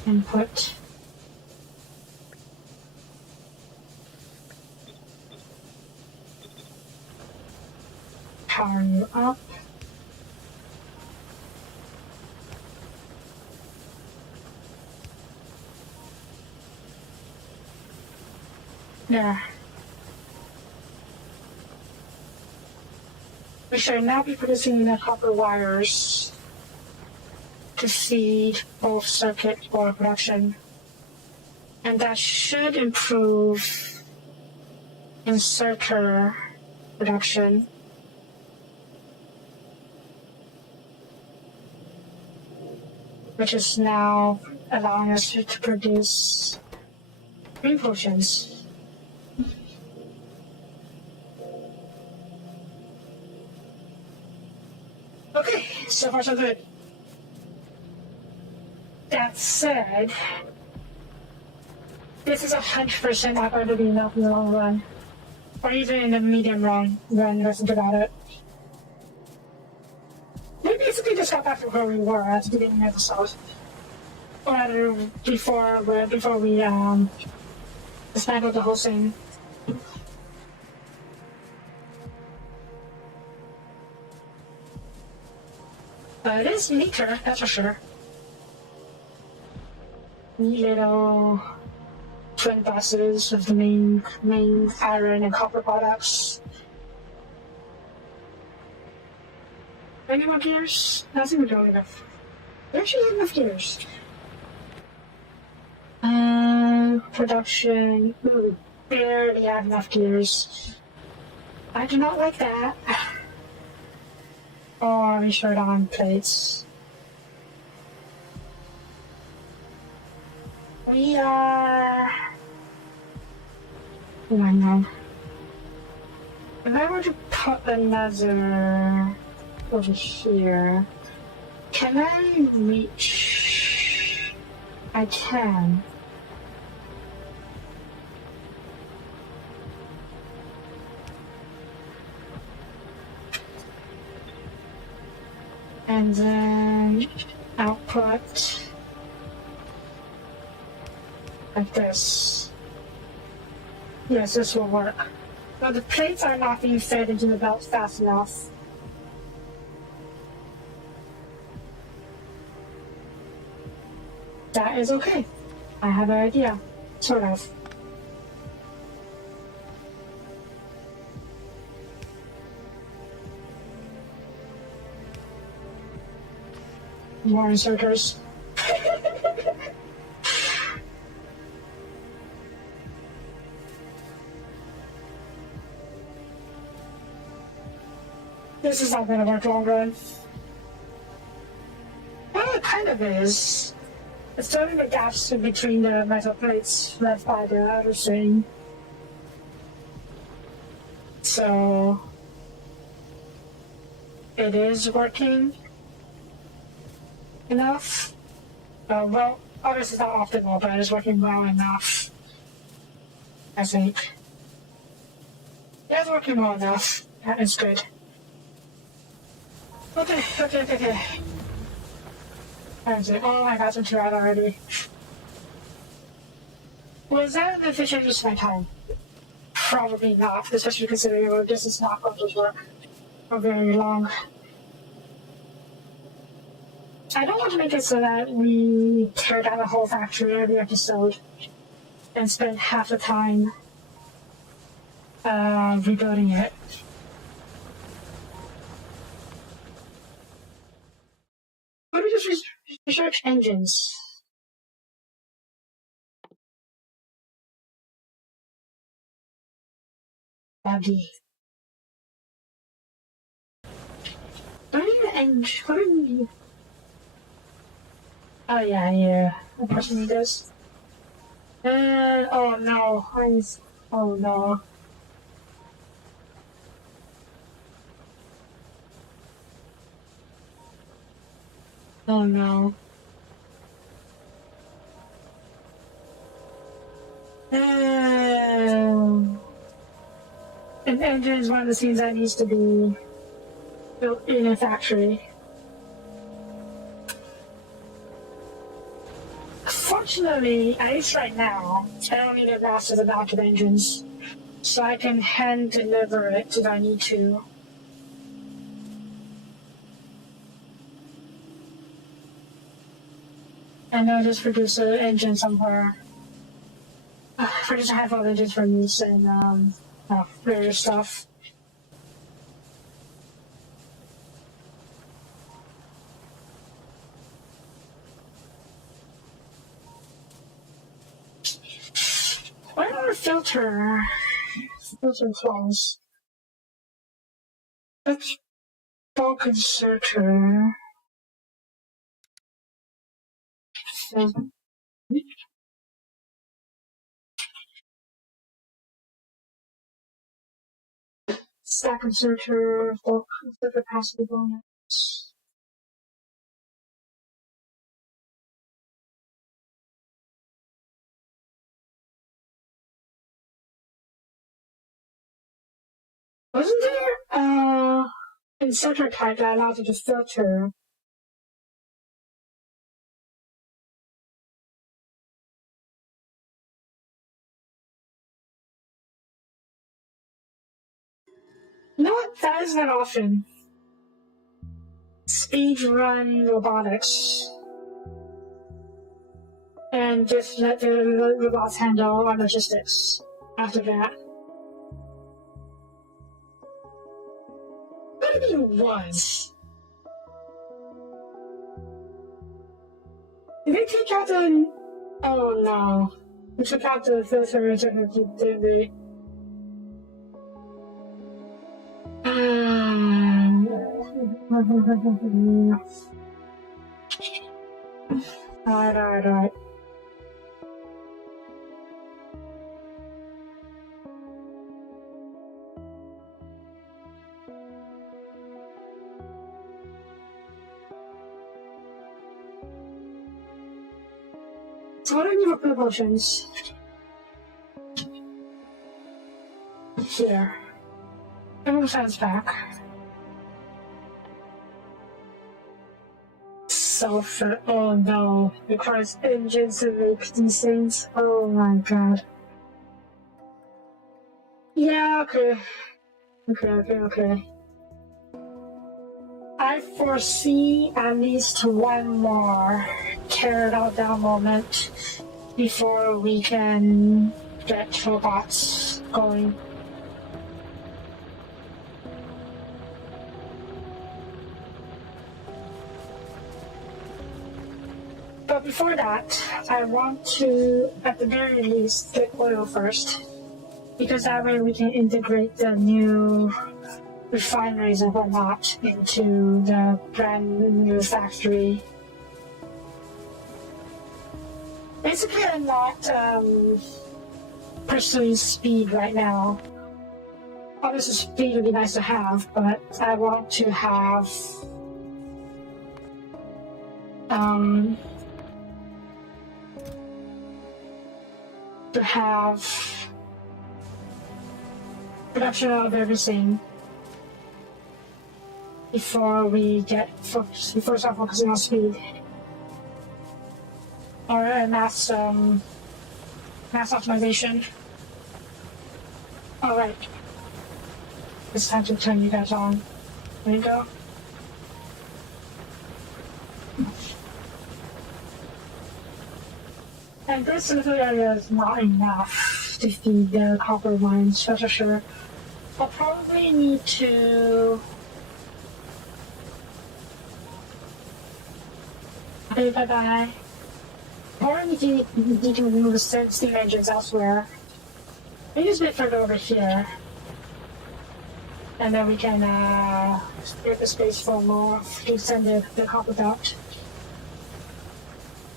Input. Power you up. There. We should now be producing enough copper wires to feed both circuit board production. And that should improve inserter production. Which is now allowing us to produce green potions. Okay, so far so good. That said, this is 100% not going to be enough in the long run. Or even in the medium run, let's think about it. We basically just got back to where we were at the beginning of the episode. Or before we dismantled the whole thing. It is neater, that's for sure. Neat little twin buses with the main iron and copper products. Any more gears? I think we don't have enough. We actually have enough gears. Production. Ooh, barely have enough gears. I do not like that. Oh, we showed on plates. We are. Oh my god. If I were to put another over here, can I reach? I can. And then output like this. Yes, this will work. But the plates are not being fed into the belt fast enough. That is okay. I have an idea. Sort of. More inserters. This is not gonna work long run. Well, it kind of is. It's filling the gaps in between the metal plates left by the outer string. So it is working enough. Well, obviously it's not optimal, but it is working well enough. I think. Yeah, it's working well enough. That is good. Okay. That's it. Oh my god, I'm too out already. Was that an efficient use of my time? Probably not, especially considering this is not going to work for very long. I don't want to make it so that we tear down the whole factory every episode and spend half the time rebuilding it. Let me just research engines. Buggy. Do I need an engine? What do we need? Oh yeah. Unfortunately does. And oh no. Oh no. Oh no. An engine is one of the things that needs to be built in a factory. Fortunately, at least right now, I don't need a massive amount of engines, so I can hand deliver it if I need to. And I'll just produce an engine somewhere. Produce a handful of engines for use and various stuff. Why not a filter? Filter close. Let's bulk inserter. Stack inserter, bulk inserter, capacity bonus. Wasn't there inserter type that allowed you to filter? You know what? That isn't an option. Speed run robotics. And just let the robots handle our logistics after that. What do you mean was? Did they take out the... Oh no. We took out the filter, didn't they? Alright. So what are your promotions? Here. Everyone sounds back. Sulfur. Oh no. Requires engines to make these things. Oh my god. Yeah, okay. Okay. I foresee at least one more carried out down moment before we can get robots going. But before that, I want to, at the very least, get oil first. Because that way we can integrate the new refineries and whatnot into the brand new factory. Basically, I'm not pursuing speed right now. Obviously, speed would be nice to have, but I want to have production of everything before start focusing on speed or mass optimization. All right, it's time to turn you guys on. There you go. And this little area is not enough to feed the copper mines, that's for sure. I'll probably need to... Okay, bye-bye. Probably need to remove the steam engines elsewhere. Maybe just a bit further over here. And then we can create the space for more to send the copper belt.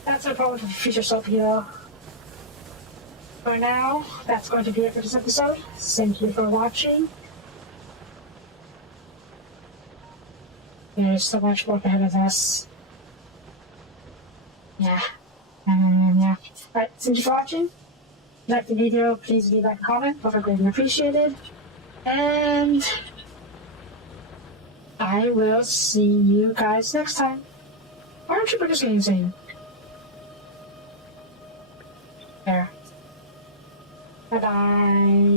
That's no problem for future Soapie though. For now, that's going to be it for this episode. Thank you for watching. There's so much work ahead of us. Yeah. Alright, thank you for watching. If you liked the video, please leave a comment. Both are greatly appreciated. And I will see you guys next time. Why aren't you producing anything? There. Bye-bye.